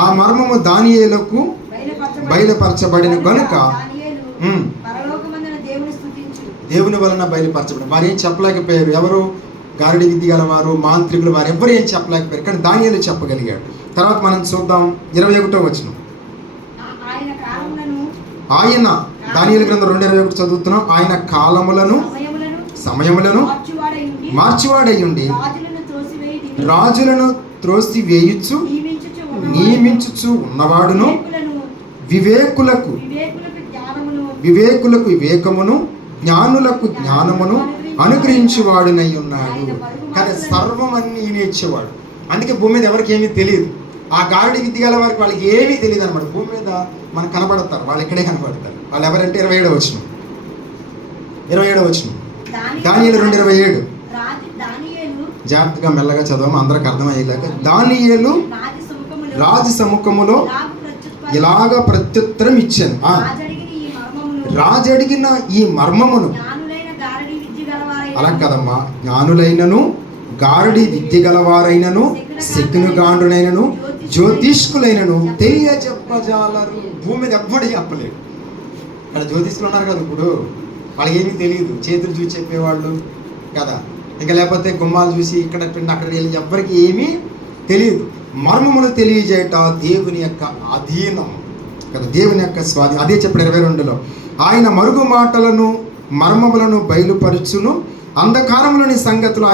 ఆ మర్మము దేవుని వలన బయలుపరచబడి. వారు ఏం చెప్పలేకపోయారు. ఎవరు? గారడి విద్య గలవారు, మాంత్రికులు, వారు ఎవరు ఏం చెప్పలేకపోయారు. కానీ దానియేలు చెప్పగలిగాడు. తర్వాత మనం చూద్దాం 21వ వచనం. ఆయన కాలములను, ఆయన దానియేలు గ్రంథం 2:21 చదువుతున్నాం. ఆయన కాలములను సమయములను మార్చివాడయ్యుండి రాజులను త్రోసివేయుచు నియమించుచు ఉన్నవాడును, వివేకులకు వివేకమును, జ్ఞానులకు జ్ఞానమును అనుగ్రహించేవాడునై ఉన్నాడు. కానీ సర్వం అన్ని ఈయన ఇచ్చేవాడు. అందుకే భూమి మీద ఎవరికి ఏమీ తెలియదు. ఆ గారడి విద్య గల వారికి వాళ్ళకి ఏమీ తెలియదు అనమాట. భూమి మీద మనకు కనబడతారు, వాళ్ళు ఇక్కడే కనబడతారు. వాళ్ళు ఎవరంటే 27వ వచనం. దానియేలు 2:27. జాగ్రత్తగా మెల్లగా చదవము, అందరికి అర్థమయ్యేలాగా. దానియేలు రాజు సముఖములో ఇలాగ ప్రత్యుత్తరం ఇచ్చాను. రాజు అడిగిన ఈ మర్మమును, అలా కదమ్మా, జ్ఞానులైనను గారడి విద్య గలవారైనను శకునుగాండునైనను జ్యోతిష్కులైనను తెలియజెప్పజాలరు. భూమి మీద ఎవ్వడు చెప్పలేడు. ఇక్కడ జ్యోతిష్కులు ఉన్నారు కదా, ఇప్పుడు వాళ్ళకి ఏమీ తెలియదు. చేతులు చూసి చెప్పేవాళ్ళు కదా, ఇంకా లేకపోతే గుమ్మాలు చూసి ఇక్కడ అక్కడ ఎవ్వరికి ఏమీ తెలియదు. మర్మములు తెలియజేయట దేవుని యొక్క అధీనం కదా, దేవుని యొక్క స్వాధీనం. అదే చెప్పాడు 22లో. ఆయన మరుగు మాటలను మర్మములను బయలుపరుచును, అంధకారములోని సంగతులు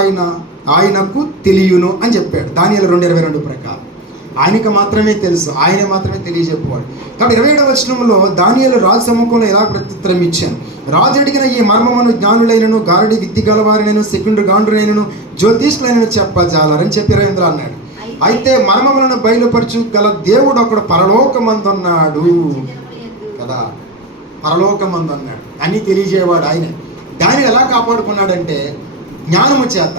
ఆయనకు తెలియను అని చెప్పాడు. దానియేలు 2:22 ప్రకారం ఆయనకు మాత్రమే తెలుసు, ఆయన మాత్రమే తెలియజెప్పేవాడు. కాబట్టి 27వ వచనంలో దానియేలు రాజు సముఖంలో ఎలా ప్రత్యుత్తరం ఇచ్చాను. రాజు అడిగిన ఈ మర్మమును జ్ఞానులైనను గారడి విద్య గలవారినను శకునుడు గాండ్రులైనను జ్యోతిష్కులైనను చెప్పజాలరని చెప్పి 22 అన్నాడు. అయితే మర్మములను బయలుపరచు గల దేవుడు ఒకడు పరలోకమందున్నాడు కదా, పరలోకమందున్నాడు అని తెలియజేవాడు ఆయన. దాన్ని ఎలా కాపాడుకున్నాడంటే జ్ఞానము చేత,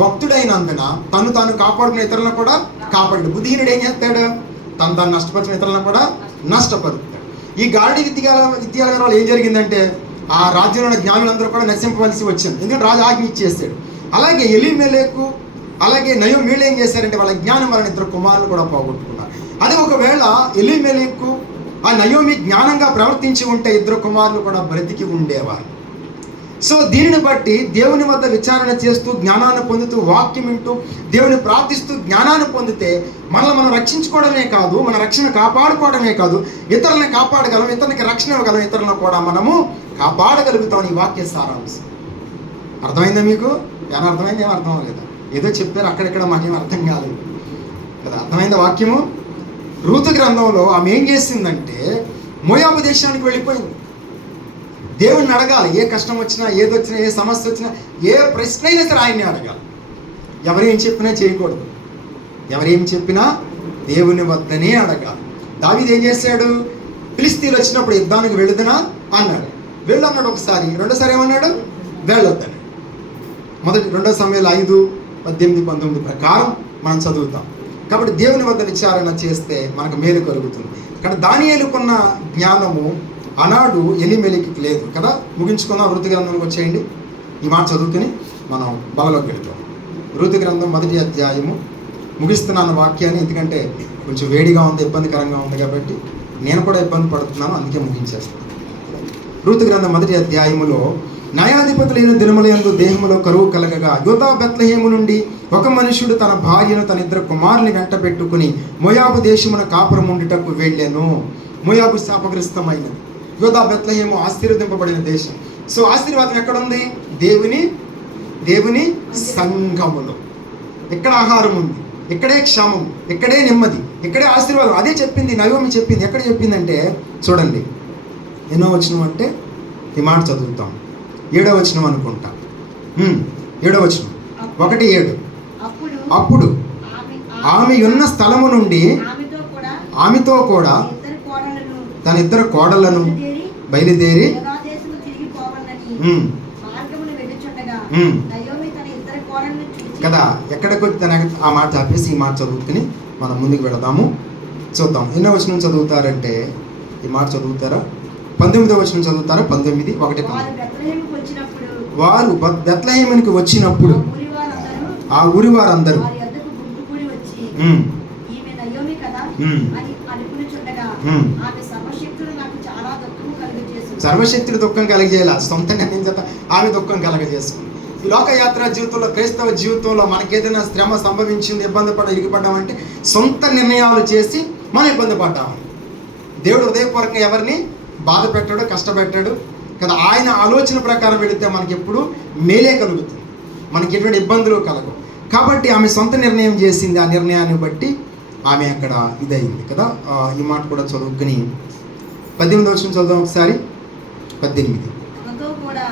భక్తుడైనందున తను తాను కాపాడుకున్న ఇతరులను కూడా కాపాడు. బుద్ధిహీనుడు ఏం చేస్తాడు? తను నష్టపరిచిన ఇతరులను కూడా నష్టపరుస్తాడు. ఈ గారడి విద్యాలయ వాళ్ళు ఏం జరిగిందంటే ఆ రాజ్యంలో జ్ఞానులందరూ కూడా నశింపవలసి వచ్చింది. ఎందుకంటే రాజు ఆజ్ఞ ఇచ్చేసాడు. అలాగే ఎలీమెలెకు అలాగే నయోమి వీళ్ళు ఏం చేశారంటే వాళ్ళ జ్ఞానం వలన 2 కుమారులు కూడా పోగొట్టుకున్నారు. అదే ఒకవేళ ఎలీమెలెకు ఆ నయోమి జ్ఞానంగా ప్రవర్తించి ఉంటే 2 కుమారులు కూడా బ్రతికి ఉండేవారు. సో దీనిని బట్టి దేవుని వద్ద విచారణ చేస్తూ జ్ఞానాన్ని పొందుతూ వాక్యం వింటూ దేవుని ప్రార్థిస్తూ జ్ఞానాన్ని పొందితే మనం రక్షించుకోవడమే కాదు, మన రక్షణ కాపాడుకోవడమే కాదు, ఇతరులను కాపాడగలం, ఇతరులకి రక్షణ ఇవ్వగలం, ఇతరులను కూడా మనము కాపాడగలుగుతాం. ఈ వాక్య సారాంశం అర్థమైందా మీకు? ఏమైనా అర్థమైంది? ఏం అర్థం లేదా? ఏదో చెప్పారు అక్కడెక్కడ, మాకేం అర్థం కాలేదు కదా. అర్థమైందా వాక్యము? రూతు గ్రంథంలో ఆమె ఏం చేసిందంటే మోయాబు దేశానికి వెళ్ళిపోయింది. దేవుణ్ణి అడగాలి. ఏ కష్టం వచ్చినా, ఏదొచ్చినా, ఏ సమస్య వచ్చినా, ఏ ప్రశ్న అయినా సరే ఆయన్ని అడగాలి. ఎవరేం చెప్పినా చేయకూడదు. ఎవరేం చెప్పినా దేవుని వద్దనే అడగాలి. దావీదు ఏం చేశాడు? ఫిలిష్తీయులు వచ్చినప్పుడు యుద్ధానికి వెళుదునా అన్నాడు. వెళ్ళన్నాడు ఒకసారి, రెండోసారి ఏమన్నాడు? వెళ్ళొద్దని. 2 సమయాలు 5:18-19 ప్రకారం మనం చదువుతాం. కాబట్టి దేవుని వద్ద విచారణ చేస్తే మనకు మేలు కలుగుతుంది. కానీ దానియేలుకున్న జ్ఞానము ఆనాడు ఎలీమెలెకుకి లేదు కదా. ముగించుకుందాం. ఋతు గ్రంథంలోకి వచ్చేయండి. ఈ మాట చదువుకుని మనం బలలోకి వెళ్తాం. ఋతు గ్రంథం 1వ అధ్యాయము ముగిస్తున్నాను వాక్యాన్ని, ఎందుకంటే కొంచెం వేడిగా ఉంది, ఇబ్బందికరంగా ఉంది కాబట్టి నేను కూడా ఇబ్బంది పడుతున్నాను, అందుకే ముగించేస్తాను. ఋతు గ్రంథం 1వ అధ్యాయములో న్యాయాధిపతులైన దినములందు దేహములో కరువు కలగగా యోదా బెత్లెహేము నుండి ఒక మనుషుడు తన భార్యను తన 2 కుమారుని వెంట పెట్టుకుని మోయాబు దేశమున కాపురం ఉండుటకు వెళ్ళెను. మోయాబు శాపగ్రస్తమైనది. యోదా బెత్లెహేము ఆశీర్వదింపబడిన దేశం. సో ఆశీర్వాదం ఎక్కడుంది? దేవుని సంఘములో. ఇక్కడ ఆహారం ఉంది, ఇక్కడే క్షేమం, ఇక్కడే నెమ్మది, ఇక్కడే ఆశీర్వాదం. అదే చెప్పింది నయోమి చెప్పింది. ఎక్కడ చెప్పిందంటే చూడండి, ఎన్నో వచనం అంటే ఈ మాట చదువుతాం. 7వ వచనం అనుకుంటా. 7వ వచనం 1:7. అప్పుడు ఆమె ఉన్న స్థలము నుండి ఆమెతో కూడా తన 2 కోడళ్లను బయలుదేరి కదా ఎక్కడికి తన ఆ మాట చెప్పేసి ఈ మాట చదువుకుని మనం ముందుకు వెళదాము. చూద్దాం. ఎన్నో వచనం చదువుతారంటే ఈ మాట చదువుతారా? 19వ వచనం చదువుతారా? 19, 1. వారు బెత్లెహేమునికి వచ్చినప్పుడు ఆ ఊరి వారందరూ సర్వశక్తులు దుఃఖం కలిగేలా సొంతంగా నేను చెప్తా. ఆమె దుఃఖం కలగజేసుకుంది. ఈ లోకయాత్ర జీవితంలో, క్రైస్తవ జీవితంలో మనకేదైనా శ్రమ సంభవించింది, ఇబ్బంది ఇరిగిపడ్డామంటే సొంత నిర్ణయాలు చేసి మనం ఇబ్బంది పడ్డాము. దేవుడు హృదయపూర్వకంగా ఎవరిని బాధ పెట్టాడు, కష్టపెట్టాడు కదా. ఆయన ఆలోచన ప్రకారం వెళితే మనకి ఎప్పుడు మేలే కలుగుతుంది, మనకి ఎటువంటి ఇబ్బందులు కలగవు. కాబట్టి ఆమె సొంత నిర్ణయం చేసింది. ఆ నిర్ణయాన్ని బట్టి ఆమె అక్కడ ఇదయింది కదా. ఈ మాట కూడా చదువుకుని 18వ వచనం చదువుదాం ఒకసారి. 18. తనతో కూడా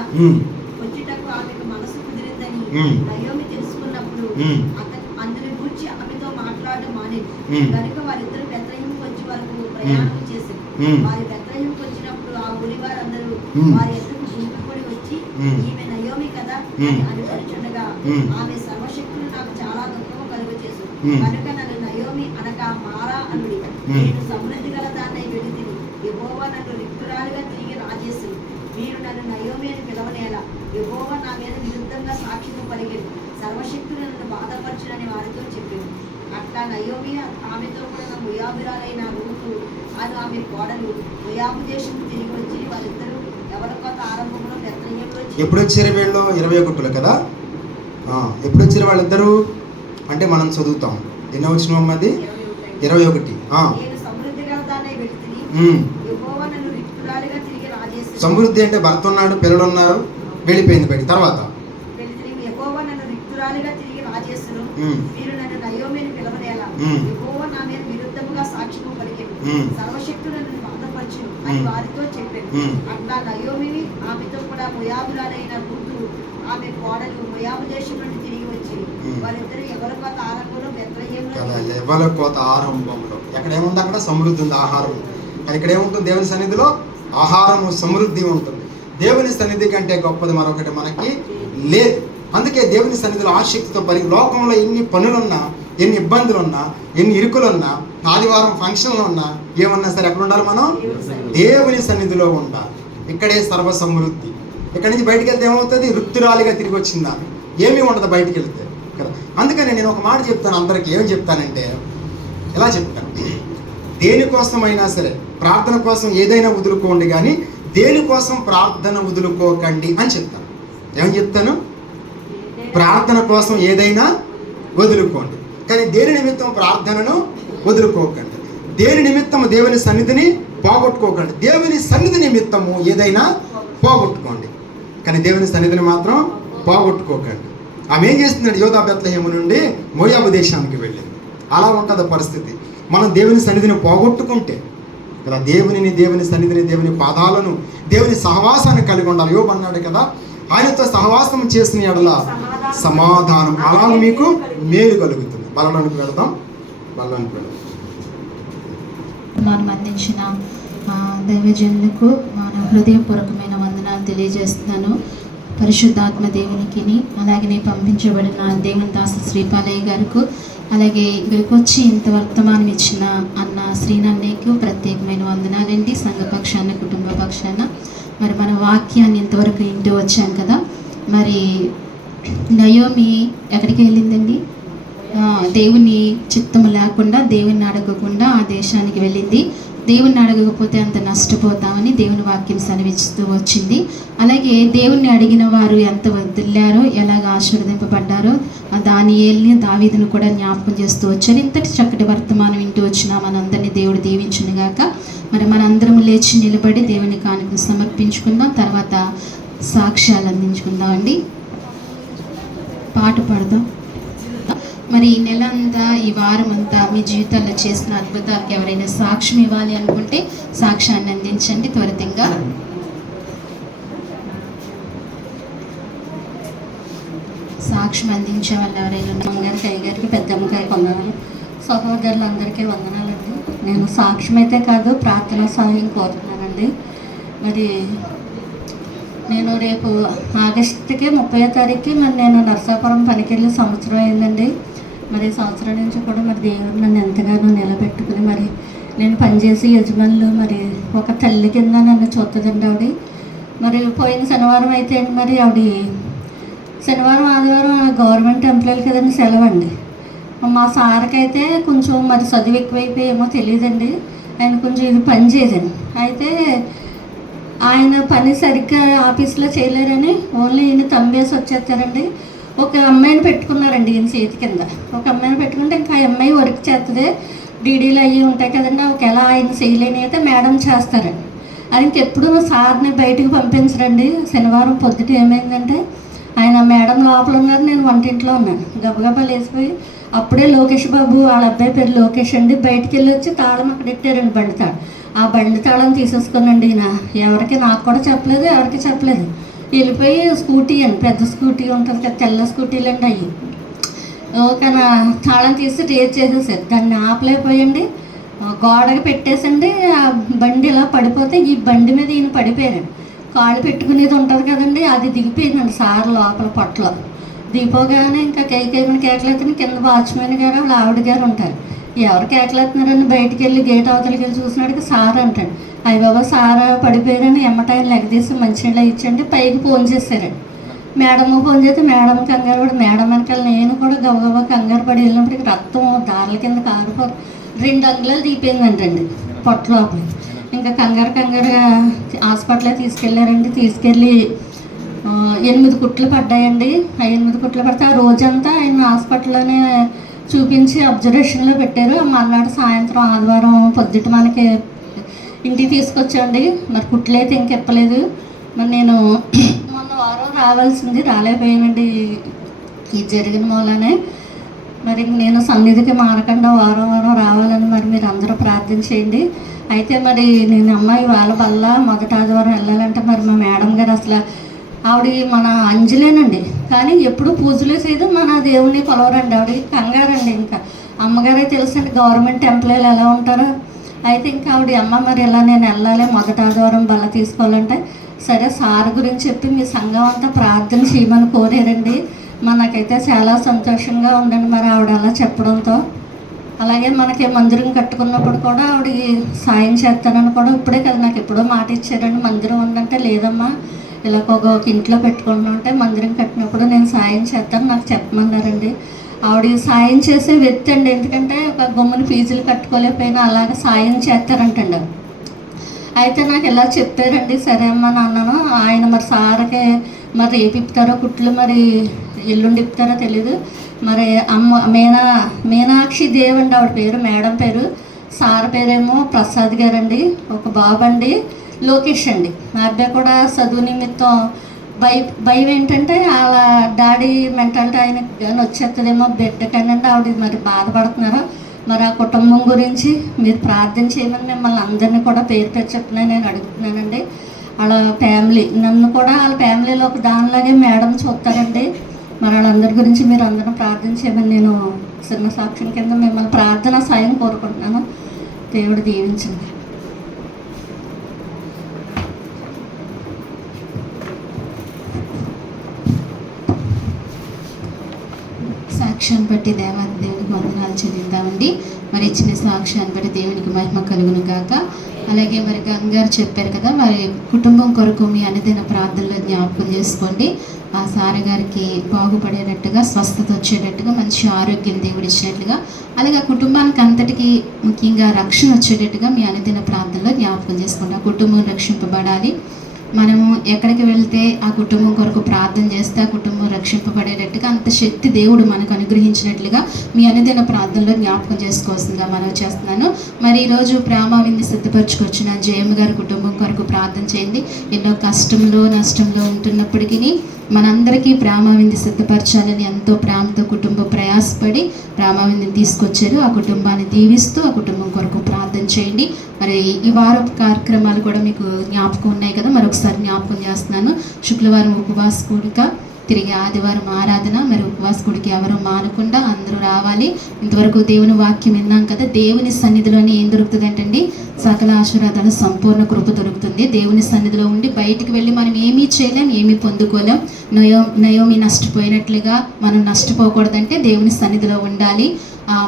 వచ్చుటకు ఆమెకు మనసు కుదిరిందని నయోమి తెలుసుకున్నప్పుడు అందుని గూర్చి ఆమెతో మాట్లాడడం మానేది. కనుక వారిద్దరు బెత్లెహేముకు వచ్చే వరకు ప్రయాణం చేశారు. వారి బెత్లెహేముకు వచ్చినప్పుడు ఆ ఊరి వారందరూ వారి ఎదురు గుంపుకూడి వచ్చి, ఈమె నయోమి కదా అని అనుకుంటుండగా, ఆమె సర్వశక్తులు నాకు చాలా దుఃఖము కలుగజేసు, కనుక నన్ను నయోమి అనగా మారా అనుడి. నేను సమృద్ధి గల దాన్నై వెళితిని, యెహోవా నన్ను రిక్తురాలుగా తిరిగి రాజేసును. మీరు నన్ను నయోమి అని పిలవనేలా, యెహోవా నా మీద విరుద్ధంగా సాక్ష్యము పలికెను, సర్వశక్తులు నన్ను బాధపరచునని వారితో చెప్పాను. అట్లా నయోమి ఆమెతో కూడా మోయాబురాలైన రూతు అని ఆమె కోడలు మోయాబు దేశం తిరిగి వచ్చి వారిద్దరూ ఎవరికొత్త ఆరంభంలో బెత్లెహేములో ఎప్పుడు వచ్చారు వీళ్ళు? 21లో కదా. ఎప్పుడు వచ్చారు వాళ్ళిద్దరూ అంటే మనం చదువుతాం. ఎన్నో వచ్చిన అమ్మది? 21. నేను సమృద్ధి గల దాన్నై వెళితిని, యెహోవా నన్ను రిక్తురాలుగా తిరిగి రాజేసును. సమృద్ధి అంటే భర్త ఉన్నాడు, పిల్లలు ఉన్నారు, వెళ్ళిపోయింది బయట. తర్వాత యెహోవా నన్ను రిక్తురాలుగా తిరిగి రాజేసును. మీరు నన్ను నయోమి అని పిలవనేలా, యెహోవా నా మీద విరుద్ధముగా సాక్ష్యము పలికెను, సర్వశక్తులు నన్ను బాధపరచును అని వారితో చెప్పాను. అట్లా నయోమిని ఆమెతో కూడా మోయాబురాలైన రూతు ఆమె కోడలు మోయాబు దేశం నుండి తిరిగి వచ్చి వారిద్దరు ఎవరికొత్త ఆరంభంలో బెత్లెహేములో. ఎవరికొత్త ఆరంభంలో ఎక్కడ ఏముంది? అక్కడ సమృద్ధి ఉంది, ఆహారం. కానీ ఇక్కడ ఏముంటుంది? దేవుని సన్నిధిలో ఆహారము, సమృద్ధి ఉంటుంది. దేవుని సన్నిధి కంటే గొప్పది మరొకటి మనకి లేదు. అందుకే దేవుని సన్నిధిలో ఆసక్తితో లోకంలో ఎన్ని పనులున్నా, ఎన్ని ఇబ్బందులున్నా, ఎన్ని ఇరుకులున్నా, ఆదివారం ఫంక్షన్లు ఉన్నా, ఏమన్నా సరే ఎక్కడ ఉండాలి? మనం దేవుని సన్నిధిలో ఉండాలి. ఇక్కడే సర్వ సమృద్ధి. ఇక్కడి నుంచి బయటికి వెళ్తే ఏమవుతుంది? రుక్తురాలిగా తిరిగి వచ్చిందా? ఏమీ ఉండదు బయటికి వెళ్తే కదా. అందుకని నేను ఒక మాట చెప్తాను అందరికీ. ఏం చెప్తానంటే ఎలా చెప్తాను, దేనికోసమైనా సరే ప్రార్థన కోసం ఏదైనా వదులుకోండి, కానీ దేనికోసం ప్రార్థన వదులుకోకండి అని చెప్తాను. ఏమని చెప్తాను? ప్రార్థన కోసం ఏదైనా వదులుకోండి, కానీ దేని నిమిత్తం ప్రార్థనను వదులుకోకండి. దేని నిమిత్తము దేవుని సన్నిధిని పోగొట్టుకోకండి. దేవుని సన్నిధి నిమిత్తము ఏదైనా పోగొట్టుకోండి, కానీ దేవుని సన్నిధిని మాత్రం పోగొట్టుకోకండి. ఆమె ఏం చేస్తుందంటే యోధా బెత్లెహేము నుండి మోయాబు దేశానికి వెళ్ళింది. అలా ఉంటుంది పరిస్థితి. మనం దేవుని సన్నిధిని పోగొట్టుకుంటే కదా, దేవుని సన్నిధిని, దేవుని పాదాలను, దేవుని సహవాసాన్ని కలిగి ఉండాలి. యోబు అన్నాడు కదా, ఆయనతో సహవాసం చేసిన ఎడల సమాధానం, అలా మీకు మేలు కలుగుతుంది. బలలోనికి వెళదాం. మనం అందించిన దైవజనులకు మన హృదయపూర్వకమైన వందనాలు తెలియజేస్తున్నాను. పరిశుద్ధాత్మ దేవునికి, అలాగే పంపించబడిన దేవుని దాస శ్రీపాలయ్య గారికి, అలాగే ఇక్కడికి వచ్చి ఇంత వర్తమానం ఇచ్చిన అన్న శ్రీనన్నయ్యకు ప్రత్యేకమైన వందనాలండి. సంఘపక్షాన, కుటుంబ పక్షాన. మరి మన వాక్యాన్ని ఇంతవరకు ఇంటూ వచ్చాం కదా. మరి నయోమి ఎక్కడికి వెళ్ళిందండి? దేవుని చిత్తము లేకుండా, దేవుని అడగకుండా ఆ దేశానికి వెళ్ళింది. దేవుణ్ణి అడగకపోతే అంత నష్టపోతామని దేవుని వాక్యం సెలవిస్తూ వచ్చింది. అలాగే దేవుణ్ణి అడిగిన వారు ఎంత వదిలారో, ఎలాగ ఆశీర్వదింపబడ్డారో దానియేలుని, దావీదును కూడా జ్ఞాపకం చేస్తూ వచ్చారు. ఇంతటి చక్కటి వర్తమానం వింటూ వచ్చిన మనందరినీ దేవుడు దీవించును గాక. మరి మనందరం లేచి నిలబడి దేవుని కానుకను సమర్పించుకుందాం. తర్వాత సాక్ష్యాలు అందించుకుందామండి. పాట పాడదాం. మరి ఈ నెల అంతా, ఈ వారం అంతా మీ జీవితాల్లో చేసిన అద్భుతాలకు ఎవరైనా సాక్ష్యం ఇవ్వాలి అనుకుంటే సాక్ష్యాన్ని అందించండి త్వరితంగా. సాక్ష్యం అందించే వాళ్ళు ఎవరైనా? అమ్మగారికి, అయ్యగారికి, పెద్దమ్మగారికి వందనాలు. సహోదరులందరికీ వందనాలండి. నేను సాక్ష్యం అయితే కాదు, ప్రార్థనా సహాయం కోరుతున్నానండి. మరి నేను రేపు ఆగస్టుకి 30వ తారీఖుకి మరి నేను నర్సాపురం పనికి వెళ్ళి సంవత్సరం అయిందండి. మరి సంవత్సరం నుంచి కూడా మరి దేవుడు నన్ను ఎంతగానో నిలబెట్టుకుని, మరి నేను పనిచేసి యజమానులు మరి ఒక తల్లి కింద నన్ను చూస్తుందండి ఆవిడ. మరి పోయిన శనివారం అయితే మరి ఆవిడ శనివారం, ఆదివారం గవర్నమెంట్ ఎంప్లాయీలు కదండి సెలవు అండి. మా సార్కి అయితే కొంచెం మరి చదువు ఎక్కువైపోయి ఏమో తెలియదండి, ఆయన కొంచెం ఇది పని చేయదండి. అయితే ఆయన పని సరిగ్గా ఆఫీస్లో చేయలేరని ఓన్లీ ఈయన తంబేసి వచ్చేస్తారండి. ఒక అమ్మాయిని పెట్టుకున్నారండి ఈయన చేతి కింద. ఒక అమ్మాయిని పెట్టుకుంటే ఇంకా ఆ అమ్మాయి వర్క్ చేస్తుంది, డీడీలు అవి ఉంటాయి కదండి, ఒకవేళ ఆయన చేయలేని అయితే మేడం చేస్తారండి. అది ఇంకెప్పుడు సార్ని బయటకు పంపించరండి. శనివారం పొద్దుట ఏమైందంటే ఆయన మేడం లోపల ఉన్నారు, నేను వంటింట్లో ఉన్నాను. గబగబా లేచిపోయి అప్పుడే లోకేష్ బాబు వాళ్ళ అబ్బాయి పేరు లోకేష్ అండి బయటికి వెళ్ళి వచ్చి తాళం అక్కడ పెట్టారండి, బండి తాళం. ఆ బండి తాళం తీసేసుకోనండి ఈయన. ఎవరికి, నాకు కూడా చెప్పలేదు, ఎవరికి చెప్పలేదు. వెళ్ళిపోయి స్కూటీ అండి, పెద్ద స్కూటీ ఉంటుంది కదా, తెల్ల స్కూటీలు అండి అవి. ఓకేనా, తాళం తీసి రేజ్ చేసేసారు. దాన్ని ఆపలేకపోయండి, గోడకి పెట్టేసండి. ఆ బండి ఇలా పడిపోతే ఈ బండి మీద ఈయన పడిపోయారండి. కాళ్ళు పెట్టుకునేది ఉంటుంది కదండి, అది దిగిపోయిందండి సార్ లోపల పొట్టలో. దిగిపోగానే ఇంకా కేకేమని కేకలేతని కింద వాచ్మెన్ గారు వాళ్ళ ఆవిడ గారు ఉంటారు. ఎవరు కేకలేస్తున్నారని బయటికి వెళ్ళి గేట్ అవతలకి వెళ్ళి చూసినాడికి సార్ అంటాడు. అయ్య బాబా సార్ పడిపోయారని ఎమ్మటాయని లెగదీసి మంచినీళ్ళు ఇచ్చండి. పైకి ఫోన్ చేశారండి. మేడము ఫోన్ చేస్తే మేడం కంగారు పడి, మేడం వెనకాల నేను కూడా గబగబా కంగారు పడి వెళ్ళినప్పటికి రక్తం దారుల కింద కారిపోయి 2 అంగుళాలు దిగిపోయిందంటండి పొట్ట లోపల. ఇంకా కంగారుగా హాస్పిటల్కి తీసుకెళ్ళారండి. తీసుకెళ్ళి 8 కుట్లు పడ్డాయండి. ఆ 8 కుట్లు పడితే ఆ రోజంతా ఆయన హాస్పిటల్లోనే చూపించి అబ్జర్వేషన్లో పెట్టారు. మర్నాడు సాయంత్రం ఆదివారం పొద్దుట మనకి ఇంటికి తీసుకొచ్చండి. మరి కుట్లు అయితే ఇంకెప్పలేదు. మరి నేను మొన్న వారం రావాల్సింది రాలేకపోయానండి ఈ జరిగిన మూలనే. మరి నేను సన్నిధికి మారకుండా వారం రావాలని మరి మీరు అందరూ ప్రార్థన చేయండి. అయితే మరి నేను అమ్మాయి వాళ్ళ వల్ల మొదటి ఆదివారం వెళ్ళాలంటే మరి మా మేడం గారు అసలు ఆవిడ మన అంజలేనండి, కానీ ఎప్పుడు పూజలు చేయదు, మన దేవుని కొలవరండి. ఆవిడకి కంగారండి. ఇంకా అమ్మగారే తెలుసండి గవర్నమెంట్ ఎంప్లాయీలు ఎలా ఉంటారో. అయితే ఇంకా ఆవిడ అమ్మ మరి ఇలా నేను వెళ్ళాలి మొదటి ఆదివారం బల్ల తీసుకోవాలంటే సరే సార్ గురించి చెప్పి మీ సంఘం అంతా ప్రార్థన చేయమని కోరారండి. మనకైతే చాలా సంతోషంగా ఉందండి మరి ఆవిడ అలా చెప్పడంతో. అలాగే మనకి మందిరం కట్టుకున్నప్పుడు కూడా ఆవిడ సాయం చేస్తానని కూడా ఇప్పుడే కదా నాకు ఎప్పుడో మాట ఇచ్చారండి. మందిరం ఉందంటే లేదమ్మా ఇలా ఒక ఇంట్లో పెట్టుకుంటుంటే మందిరం కట్టినప్పుడు నేను సాయం చేస్తాను నాకు చెప్పమన్నారండి. ఆవిడ సాయం చేసే వ్యక్తి అండి. ఎందుకంటే ఒక గమ్ముని ఫీజులు కట్టుకోలేకపోయినా అలాగే సాయం చేస్తారంటండి. అయితే నాకు ఇలా చెప్పారండి. సరే అమ్మా నాన్నను. ఆయన మరి సార్కి మరి రేపు ఇప్పుతారో కుట్లు మరి ఎల్లుండి ఇప్పుతారో తెలీదు. మరి అమ్మ మీనాక్షి దేవ్ అండి ఆవిడ పేరు, మేడం పేరు. సార్ పేరేమో ప్రసాద్ గారండి. ఒక బాబు అండి లోకేష్ అండి. మా అబ్బాయి కూడా చదువు నిమిత్తం భయం ఏంటంటే వాళ్ళ డాడీ మెంటాలిటీ ఆయనకి కానీ వచ్చేస్తుందేమో బిడ్డ కానండి ఆవిడ మరి బాధపడుతున్నారు. మరి ఆ కుటుంబం గురించి మీరు ప్రార్థన చేయమని మిమ్మల్ని అందరినీ కూడా పేరు చెప్పిన నేను అడుగుతున్నానండి. వాళ్ళ ఫ్యామిలీ నన్ను కూడా వాళ్ళ ఫ్యామిలీలో ఒక దానిలాగే మేడం చూస్తారండి. మరి వాళ్ళందరి గురించి మీరు అందరూ ప్రార్థన చేయమని నేను చిన్న సాక్ష్యం కింద మిమ్మల్ని ప్రార్థన సాయం కోరుకుంటున్నాను. దేవుడు దీవించండి. సాక్ష్యాన్ని బట్టి దేవునికి వందనాలు చెల్లిద్దామండి. మరి ఇచ్చిన సాక్ష్యాన్ని బట్టి దేవునికి మహిమ కలుగును గాక. అలాగే మరి గంగారు చెప్పారు కదా, మరి కుటుంబం కొరకు మీ అనుదిన ప్రార్థనలో జ్ఞాపకం చేసుకోండి. ఆ సార్ గారికి బాగుపడేటట్టుగా, స్వస్థత వచ్చేటట్టుగా, మంచి ఆరోగ్యం దేవుడు ఇచ్చినట్లుగా, అలాగే ఆ కుటుంబానికి అంతటికి ముఖ్యంగా రక్షణ వచ్చేటట్టుగా మీ అనుదిన ప్రార్థనలో జ్ఞాపకం చేసుకోండి. ఆ కుటుంబం రక్షింపబడాలి. మనము ఎక్కడికి వెళ్తే ఆ కుటుంబం కొరకు ప్రార్థన చేస్తే ఆ కుటుంబం రక్షింపబడేటట్టుగా అంత శక్తి దేవుడు మనకు అనుగ్రహించినట్లుగా మీ అనుదిన ప్రార్థనలో జ్ఞాపకం చేసుకోవాల్సిందిగా మనవి చేస్తున్నాను. మరి ఈరోజు ప్రేమ విందు సిద్ధపరచుకొచ్చిన జయమ్మ గారి కుటుంబం కొరకు ప్రార్థన చేయండి. ఎన్నో కష్టంలో నష్టంలో ఉంటున్నప్పటికీ మనందరికీ ప్రేమ విందు సిద్ధపరచాలని ఎంతో ప్రేమతో కుటుంబం ప్రయాసపడి ప్రేమ విందుని తీసుకొచ్చారు. ఆ కుటుంబాన్ని దీవిస్తూ ఆ కుటుంబం కొరకు ప్రార్థన చేయండి. మరి ఈ వారం కార్యక్రమాలు కూడా మీకు జ్ఞాపకం ఉన్నాయి కదా, మరొకసారి జ్ఞాపకం చేస్తున్నాను. శుక్రవారం ఉపవాస కూడిక, తిరిగి ఆదివారం ఆరాధన. మరి ఉపవాస కూడికి ఎవరు మానకుండా అందరూ రావాలి. ఇంతవరకు దేవుని వాక్యం విన్నాం కదా. దేవుని సన్నిధిలోనే ఏం దొరుకుతుంది అంటండి, సకల ఆశీర్వాదాలు, సంపూర్ణ కృప దొరుకుతుంది. దేవుని సన్నిధిలో ఉండి బయటికి వెళ్ళి మనం ఏమీ చేయలేం, ఏమీ పొందుకోలేం. నయోమి నష్టపోయినట్లుగా మనం నష్టపోకూడదంటే దేవుని సన్నిధిలో ఉండాలి.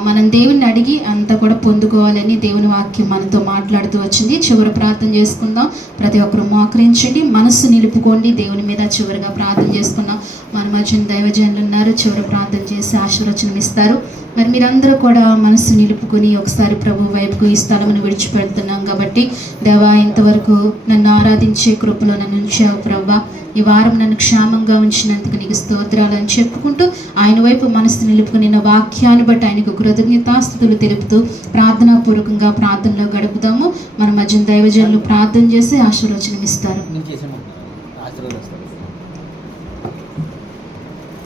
మనం దేవుణ్ణి అడిగి అంతా కూడా పొందుకోవాలని దేవుని వాక్యం మనతో మాట్లాడుతూ వచ్చింది. చివరి ప్రార్థన చేసుకుందాం. ప్రతి ఒక్కరు మోకరించండి, మనస్సు నిలుపుకోండి. దేవుని మీద చివరిగా ప్రార్థన చేసుకుందాం. మన మధ్య దైవజనులు ఉన్నారు, చివరి ప్రార్థన చేసి ఆశీర్వచనం ఇస్తారు. మరి మీరందరూ కూడా మనస్సు నిలుపుకొని ఒకసారి ప్రభు వైపుకు ఈ స్థలమును విడిచిపెడుతున్నాం కాబట్టి, దేవా ఇంతవరకు నన్ను ఆరాధించే కృపలో నన్ను ఉంచావు ప్రభా. ఈ వారం నన్ను క్షేమంగా ఉంచినందుకు నీకు స్తోత్రాలు అని చెప్పుకుంటూ ఆయన వైపు మనసు నిలుపుకుని నా వాక్యాన్ని బట్టి ఆయనకు కృతజ్ఞతాస్తుతులు తెలుపుతూ ప్రార్థనాపూర్వకంగా ప్రార్థనలో గడుపుతాము. మన మధ్య దైవజనులు ప్రార్థన చేసి ఆశీర్వచనం ఇస్తారు.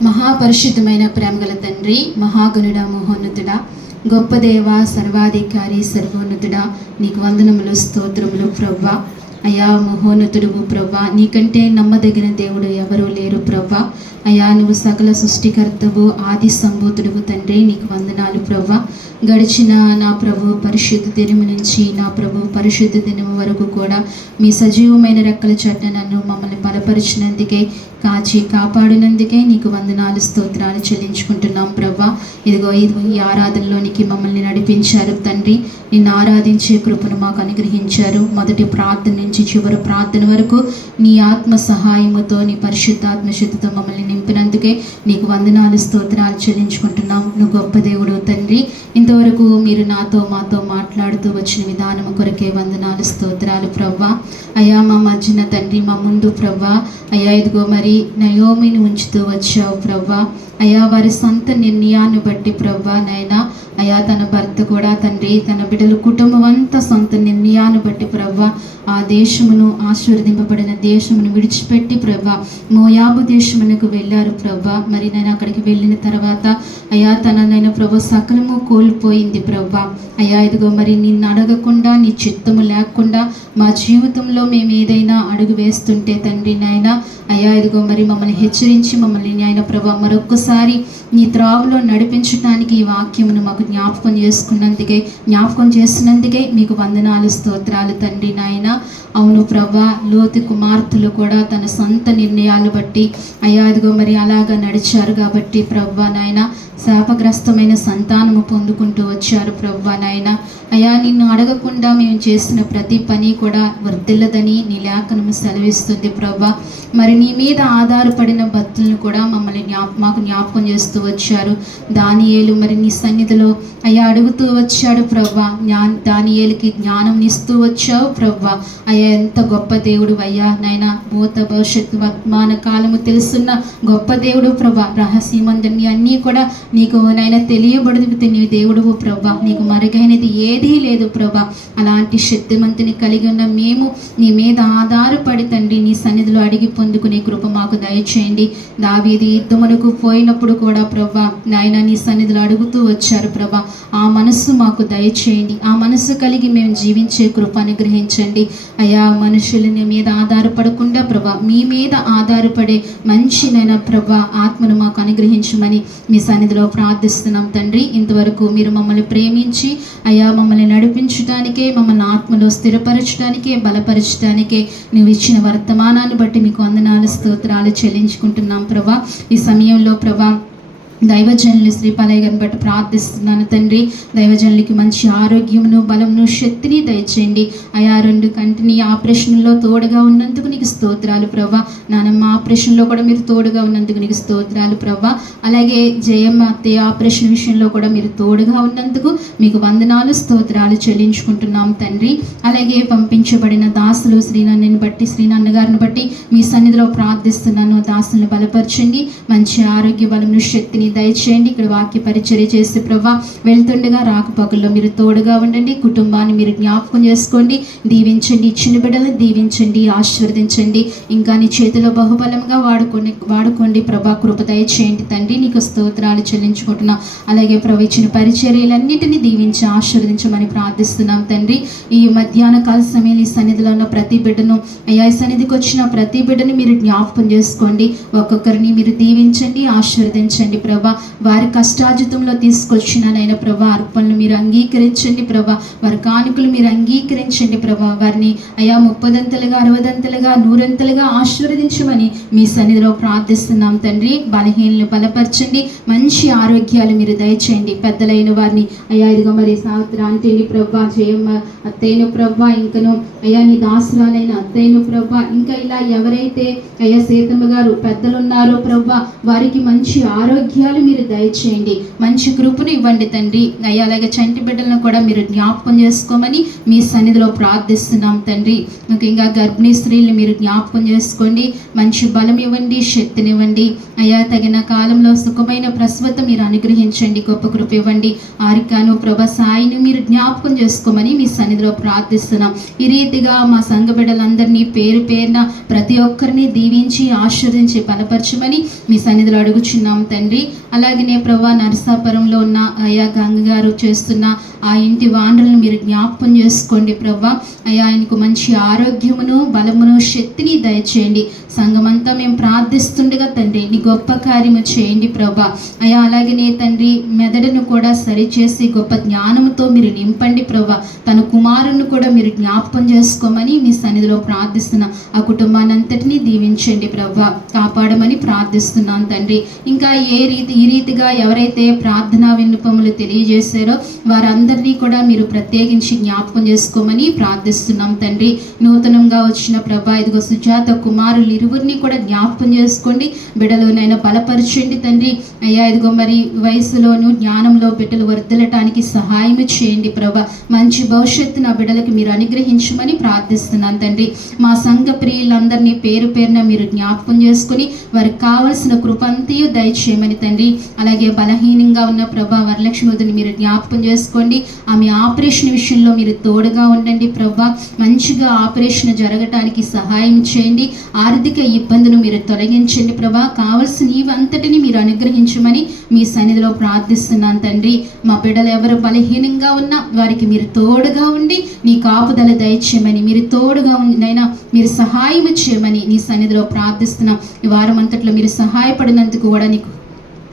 మహాపరిశుద్ధమైన ప్రేమగల తండ్రి, మహాగణుడ, మహోన్నతుడా, గొప్ప దేవ, సర్వాధికారి, సర్వోన్నతుడా, నీకు వందనములు, స్తోత్రములు ప్రవ్వా. అయా మహోన్నతుడువు ప్రవ్వా, నీకంటే నమ్మదగిన దేవుడు ఎవరూ లేరు ప్రవ్వా. అయా నువ్వు సకల సృష్టికర్తవు, ఆది సంభూతుడువు తండ్రి, నీకు వందనాలు ప్రవ్వా. గడిచిన నా ప్రభు పరిశుద్ధ దినము నుంచి నా ప్రభు పరిశుద్ధ దినము వరకు కూడా మీ సజీవమైన రెక్కల చట్ట నన్ను మమ్మల్ని బలపరిచినందుకే, కాచి కాపాడినందుకే నీకు వందనాలు, స్తోత్రాలు చెల్లించుకుంటున్నాం ప్రభా. ఇదిగో ఈ ఆరాధనలోనికి మమ్మల్ని నడిపించారు తండ్రి. నిన్ను ఆరాధించే కృపను మాకు అనుగ్రహించారు. మొదటి ప్రార్థన నుంచి చివరి ప్రార్థన వరకు నీ ఆత్మ సహాయముతో, నీ పరిశుద్ధాత్మ శక్తితో మమ్మల్ని నింపినందుకే నీకు వందనాలు, స్తోత్రాలు చెల్లించుకుంటున్నాం. నువ్వు గొప్ప దేవుడు తండ్రి. ఇంతవరకు మీరు మాతో మాట్లాడుతూ వచ్చిన విధానము కొరకే వందనాలు, స్తోత్రాలు ప్రవ్వా. అయా మా మధ్యన తండ్రి, మా ముందు ప్రవ్వా. అయా ఇదిగో మరి నయోమిని ఉంచుతూ వచ్చావు ప్రవ్వా. అయా వారి సొంత నిర్ణయాన్ని బట్టి ప్రవ్వా నాయనా, అయా తన భర్త కూడా తండ్రి, తన బిడ్డల కుటుంబం అంతా సొంత నిర్ణయాన్ని బట్టి ప్రవ్వా ఆ దేశమును, ఆశీర్వదింపబడిన దేశమును విడిచిపెట్టి ప్రవ్వా మోయాబు దేశమునకు వెళ్ళారు ప్రవ్వా. మరి నేను అక్కడికి వెళ్ళిన తర్వాత అయా తననైనా ప్రభు సకలము కోల్పోయింది ప్రవ్వా. అయా ఇదిగో మరి నిన్ను అడగకుండా, నీ చిత్తము లేకుండా మా జీవితంలో మేము ఏదైనా అడుగు వేస్తుంటే తండ్రి నాయనా, అయా ఇదిగో మరి మమ్మల్ని హెచ్చరించి మమ్మల్ని నాయన ప్రభా మరొక్కసారి నీ త్రావులో నడిపించడానికి ఈ వాక్యమును మాకు జ్ఞాపకం చేసినందుకే మీకు వందనాలు, స్తోత్రాలు తండ్రి నాయన. అవును ప్రభా, లోతు కుమార్తెలు కూడా తన సొంత నిర్ణయాలు బట్టి అయా ఇదిగో మరి అలాగా నడిచారు కాబట్టి ప్రభా నాయన శాపగ్రస్తమైన సంతానము పొందుకుంటూ వచ్చారు ప్రభా నాయన. అయా నిన్ను అడగకుండా మేము చేసిన ప్రతి పని కూడా వర్ధిల్లదని నీ లేఖనము సెలవిస్తుంది ప్రభా. మరి నీ మీద ఆధారపడిన భక్తులను కూడా మమ్మల్ని మాకు జ్ఞాపకం చేస్తూ వచ్చారు. దానియేలు మరి నీ సన్నిధిలో అయ్యా అడుగుతూ వచ్చాడు ప్రభా. దానియేలుకి జ్ఞానం ఇస్తూ వచ్చావు ప్రభా. అయ్యా ఎంత గొప్ప దేవుడు అయ్యా నైనా, భూత భవిష్యత్తు వర్తమాన కాలము తెలుసున్న గొప్ప దేవుడు ప్రభా. రహస్యమందని అన్నీ కూడా నీకు నైనా తెలియబడుతు నీ దేవుడువు ప్రభా. నీకు మరుగైనది ఏదీ లేదు ప్రభా. అలాంటి శక్తిమంతుని కలిగి ఉన్న మేము నీ మీద ఆధారపడి తండ్రి నీ సన్నిధిలో అడిగి పొందుకునే కృప మాకు దయచేయండి. దావీదు యుద్ధమునకు పోయినప్పుడు కూడా ప్రభా నాయన నీ సన్నిధిలో అడుగుతూ వచ్చారు ప్రభా. ఆ మనస్సు మాకు దయచేయండి. ఆ మనస్సు కలిగి మేము జీవించే కృప అనుగ్రహించండి అయ్యా. మనుషులని మీద ఆధారపడకుండా ప్రభా మీ మీద ఆధారపడే మంచినైనా ప్రభా ఆత్మను మాకు అనుగ్రహించమని మీ సన్నిధిలో ప్రార్థిస్తున్నాం తండ్రి. ఇంతవరకు మీరు మమ్మల్ని ప్రేమించి అయ్యా మమ్మల్ని నడిపించడానికే, మమ్మల్ని ఆత్మలో స్థిరపరచడానికే, బలపరచడానికే నువ్వు ఇచ్చిన వర్తమానాన్ని బట్టి మీకు వందనాలు, స్తోత్రాలు చెల్లించుకుంటున్నాం ప్రభా. ఈ సమయంలో ప్రభా దైవజనులు శ్రీపాలయ్య గారిని బట్టి ప్రార్థిస్తున్నాను తండ్రి. దైవజనులకి మంచి ఆరోగ్యమును, బలమును, శక్తిని దయచేయండి అయా. 2 కంటిని ఆపరేషన్లో తోడుగా ఉన్నందుకు నీకు స్తోత్రాలు ప్రభా. నానమ్మ ఆపరేషన్లో కూడా మీరు తోడుగా ఉన్నందుకు నీకు స్తోత్రాలు ప్రభా. అలాగే జయమ్మ అత్తయ్య ఆపరేషన్ విషయంలో కూడా మీరు తోడుగా ఉన్నందుకు మీకు వందనాలు, స్తోత్రాలు చెల్లించుకుంటున్నాం తండ్రి. అలాగే పంపించబడిన దాసులు శ్రీనాన్నని బట్టి, శ్రీనాన్న గారిని బట్టి మీ సన్నిధిలో ప్రార్థిస్తున్నాను. దాసులను బలపరచండి, మంచి ఆరోగ్య బలమును, శక్తిని దయచేయండి. ఇక్కడ వాక్య పరిచర్య చేసి ప్రభా వెళ్తుండగా రాకపోకల్లో మీరు తోడుగా ఉండండి. కుటుంబాన్ని మీరు జ్ఞాపకం చేసుకోండి, దీవించండి. ఇచ్చిన బిడ్డలను దీవించండి, ఆశీర్వదించండి. ఇంకా నీ చేతిలో బహుబలంగా వాడుకోండి ప్రభా. కృప దయచేయండి తండ్రి. నీకు స్తోత్రాలు చెల్లించుకుంటున్నాం. అలాగే ప్రభు ఇచ్చిన పరిచర్యలన్నింటినీ దీవించి ఆశీర్వదించమని ప్రార్థిస్తున్నాం తండ్రి. ఈ మధ్యాహ్న కాల సమయంలో ఈ సన్నిధిలో ఉన్న ప్రతి బిడ్డను అయ్యా, ఈ సన్నిధికి వచ్చిన ప్రతి బిడ్డని మీరు జ్ఞాపకం చేసుకోండి. ఒక్కొక్కరిని మీరు దీవించండి, ఆశీర్వదించండి ప్రభా. ప్రభా. వారి కష్టార్జితంలో తీసుకొచ్చిన నైనా ప్రభా అర్పణలు మీరు అంగీకరించండి ప్రభా. వారి కానుకలు మీరు అంగీకరించండి ప్రభా. వారిని అయా 30దంతలుగా 60దంతలుగా 100ంతలుగా ఆశీర్వదించమని మీ సన్నిధిలో ప్రార్థిస్తున్నాం తండ్రి. బలహీనలు బలపరచండి, మంచి ఆరోగ్యాలు మీరు దయచేయండి. పెద్దలైన వారిని అయా ఇదిగో మరి సావిత్రి ఆంటీని ప్రభా, జయమ్మ అత్తయ్యను ప్రభా, ఇంకను అయ్యా నీ దాసురాలైన అత్తయ్యను ప్రభా, ఇంకా ఇలా ఎవరైతే అయ్యా సీతమ్మ గారు పెద్దలు ఉన్నారో ప్రభా, వారికి మంచి ఆరోగ్యాలు మీరు దయచేయండి, మంచి కృపను ఇవ్వండి తండ్రి. అయ్యా అలాగే చంటి బిడ్డలను కూడా మీరు జ్ఞాపకం చేసుకోమని మీ సన్నిధిలో ప్రార్థిస్తున్నాం తండ్రి. ముఖ్యంగా గర్భిణీ స్త్రీలను మీరు జ్ఞాపకం చేసుకోండి, మంచి బలం ఇవ్వండి, శక్తినివ్వండి. అయ్యా తగిన కాలంలో సుఖమైన ప్రసవత మీరు అనుగ్రహించండి, గొప్ప కృప ఇవ్వండి. ఆరికాను ప్రభ సాయిని మీరు జ్ఞాపకం చేసుకోమని మీ సన్నిధిలో ప్రార్థిస్తున్నాం. ఈ రీతిగా మా సంఘ బిడ్డలందరినీ పేరు పేరున ప్రతి ఒక్కరిని దీవించి ఆశీర్వదించి బలపరచమని మీ సన్నిధిలో అడుగుచున్నాం తండ్రి. అలాగనే ప్రభా నరసాపురంలో ఉన్న అయ్యా గంగ గారు చేస్తున్న ఆ ఇంటి వానరులను మీరు జ్ఞాపకం చేసుకోండి ప్రభా. అయ్యా ఆయనకు మంచి ఆరోగ్యమును బలమును శక్తిని దయచేయండి. సంఘమంతా మేము ప్రార్థిస్తుండగా తండ్రి నీ గొప్ప కార్యము చేయండి ప్రభా. అయ్యా అలాగనే తండ్రి మెదడును కూడా సరిచేసి గొప్ప జ్ఞానముతో మీరు నింపండి ప్రభా. తన కుమారుని కూడా మీరు జ్ఞాపకం చేసుకోమని మీ సన్నిధిలో ప్రార్థిస్తున్నాం. ఆ కుటుంబాన్ని అంతటినీ దీవించండి ప్రభా, కాపాడమని ప్రార్థిస్తున్నాం తండ్రి. ఇంకా ఈ రీతిగా ఎవరైతే ప్రార్థనా విన్నపములు తెలియజేశారో వారందరినీ కూడా మీరు ప్రత్యేకించి జ్ఞాపకం చేసుకోమని ప్రార్థిస్తున్నాం తండ్రి. నూతనంగా వచ్చిన ప్రభా ఇదిగో సుజాత కుమారులు ఇరువురిని కూడా జ్ఞాపకం చేసుకోండి, బిడ్డలోనైనా బలపరచండి తండ్రి. అయ్యా ఇదిగో మరి వయసులోను జ్ఞానంలో బిడ్డలు వర్ధిల్లటానికి సహాయం చేయండి ప్రభా. మంచి భవిష్యత్తు నా బిడ్డలకు మీరు అనుగ్రహించమని ప్రార్థిస్తున్నాను తండ్రి. మా సంఘ ప్రియులందరినీ పేరు పేరున మీరు జ్ఞాపకం చేసుకుని వారికి కావలసిన కృపంతయు దయచేయమని తండ్రి. అలాగే బలహీనంగా ఉన్న ప్రభా వరలక్ష్మిని మీరు జ్ఞాపకం చేసుకోండి. ఆమె ఆపరేషన్ విషయంలో మీరు తోడుగా ఉండండి ప్రభా. మంచిగా ఆపరేషన్ జరగటానికి సహాయం చేయండి. ఆర్థిక ఇబ్బందులు మీరు తొలగించండి ప్రభా. కావలసిన ఇవంతటిని మీరు అనుగ్రహించమని మీ సన్నిధిలో ప్రార్థిస్తున్నాను తండ్రి. మా బిడ్డలు ఎవరు బలహీనంగా ఉన్నా వారికి మీరు తోడుగా ఉండి నీ కాపుదల దయచేయమని, మీరు తోడుగా నైనా మీరు సహాయం చేయమని నీ సన్నిధిలో ప్రార్థిస్తున్నాం. ఈ వారం అంతట్లో మీరు సహాయపడినందుకు కూడా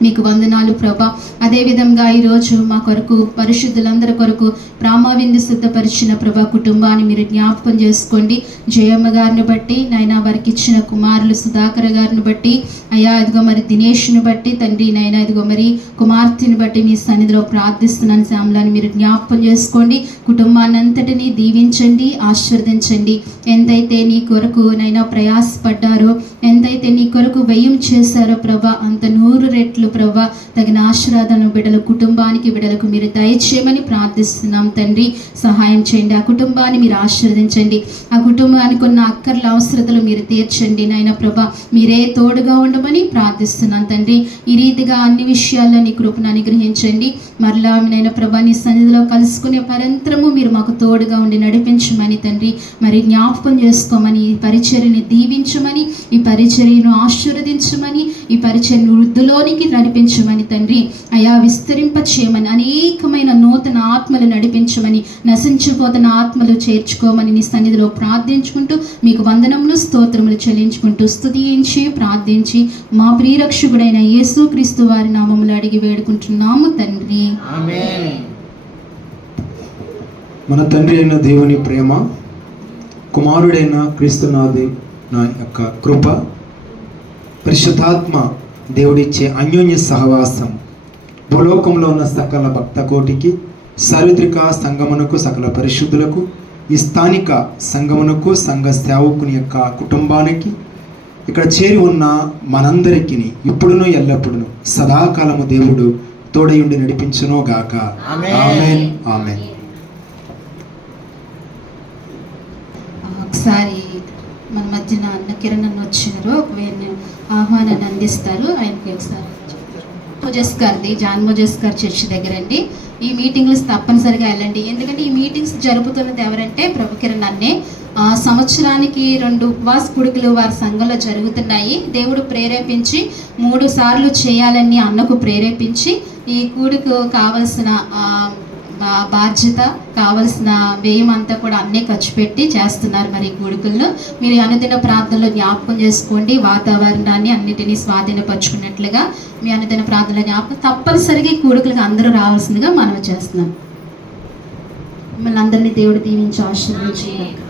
మీకు వందనాలు ప్రభా. అదేవిధంగా ఈరోజు మా కొరకు పరిశుద్ధులందరి కొరకు ప్రామావిందు సిద్ధపరిచిన ప్రభా కుటుంబాన్ని మీరు జ్ఞాపకం చేసుకోండి. జయమ్మ గారిని బట్టి నాయన వారికి ఇచ్చిన కుమారులు సుధాకర్ గారిని బట్టి అయ్యా ఇదిగో మరి దినేష్ని బట్టి తండ్రి నాయన ఇదిగో మరి కుమార్తెని బట్టి మీ సన్నిధిలో ప్రార్థిస్తున్నాను. శ్యామలాన్ని మీరు జ్ఞాపకం చేసుకోండి, కుటుంబాన్ని అంతటినీ దీవించండి, ఆశీర్వదించండి. ఎంతైతే నీ కొరకు నైనా ప్రయాసపడ్డారో, ఎంతైతే నీ కొరకు వ్యయం చేశారో ప్రభా అంత 100 రెట్లు ప్రభా తగిన ఆశీర్వాదాలను బిడ్డల కుటుంబానికి బిడ్డలకు మీరు దయచేయమని ప్రార్థిస్తున్నాం తండ్రి. సహాయం చేయండి, ఆ కుటుంబాన్ని మీరు ఆశీర్వదించండి, ఆ కుటుంబానికి ఉన్న అక్కర్ల అవసరతలు మీరు తీర్చండి నాయన ప్రభా. మీరే తోడుగా ఉండమని ప్రార్థిస్తున్నాం తండ్రి. ఈ రీతిగా అన్ని విషయాల్లో నీ కృపను అనుగ్రహించండి. మరలా నైనా ప్రభా నీ సన్నిధిలో కలుసుకునే పరంతరము మీరు మాకు తోడుగా ఉండి నడిపించమని తండ్రి. మరి జ్ఞాపకం చేసుకోమని, ఈ పరిచర్యని దీవించమని, ఈ పరిచర్యను ఆశీర్వదించమని, ఈ పరిచర్యను వృద్ధిలోనికి నడిపించమని తండ్రి. అయా విస్తరింప చేయమని, అనేకమైన నూతన ఆత్మలు నడిపించమని, నశించిపోతున్న ఆత్మలు చేర్చుకోమని నీ సన్నిధిలో ప్రార్థించుకుంటూ మీకు వందనములు స్తోత్రములు చెల్లించుకుంటూ స్తుతించి ప్రార్థించి మా ప్రియరక్షకుడైన యేసుక్రీస్తు వారి నామములు అడిగి వేడుకుంటున్నాము తండ్రి. మన తండ్రి అయిన దేవుని ప్రేమ, కుమారుడైన క్రీస్తునాథు నా యొక్క కృప, పరిశుద్ధాత్మ దేవుడిచ్చే అన్యోన్య సహవాసం భూలోకంలో ఉన్న సకల భక్త కోటికి, సార్వత్రిక సంఘమునకు, సకల పరిశుద్ధులకు, ఈ స్థానిక సంఘమునకు, సంఘ సేవకుని యొక్క కుటుంబానికి, ఇక్కడ చేరి ఉన్న మనందరికీ ఇప్పుడును ఎల్లప్పుడూ సదాకాలము దేవుడు తోడయుండి నడిపించును గాక. ఆమేన్. ఆమేన్. ఒకసారి మన మధ్యన అన్న కిరణ్ అన్న వచ్చినారు, ఒకవేళ ఆహ్వానాన్ని అందిస్తారు. ఆయనకి ఒకసారి మోజెస్ గారిది, జాన్ మోజెస్ గారి చర్చ్ దగ్గర అండి. ఈ మీటింగ్లు తప్పనిసరిగా వెళ్ళండి, ఎందుకంటే ఈ మీటింగ్స్ జరుపుతున్నది ఎవరంటే ప్రభు కిరణ్ అన్నే. సంవత్సరానికి 2 ఉపవాస కూడికలు వారి సంఘంలో జరుగుతున్నాయి. దేవుడు ప్రేరేపించి 3 సార్లు చేయాలని అన్నకు ప్రేరేపించి ఈ కూడికు కావలసిన బాధ్యత, కావలసిన వ్యయం అంతా కూడా అన్నీ ఖర్చు పెట్టి చేస్తున్నారు మరి కూడుకులను. మీరు అనుదిన ప్రార్థనలో జ్ఞాపకం చేసుకోండి. వాతావరణాన్ని అన్నిటినీ స్వాధీనపరుచుకున్నట్లుగా మీ అనుదిన ప్రార్థనలో జ్ఞాపకం తప్పనిసరిగా ఈ కూడుకులకు అందరూ రావాల్సిందిగా మనం చేస్తున్నాం. మిమ్మల్ని అందరినీ దేవుడు దీవించి ఆశీర్వదించుగాక.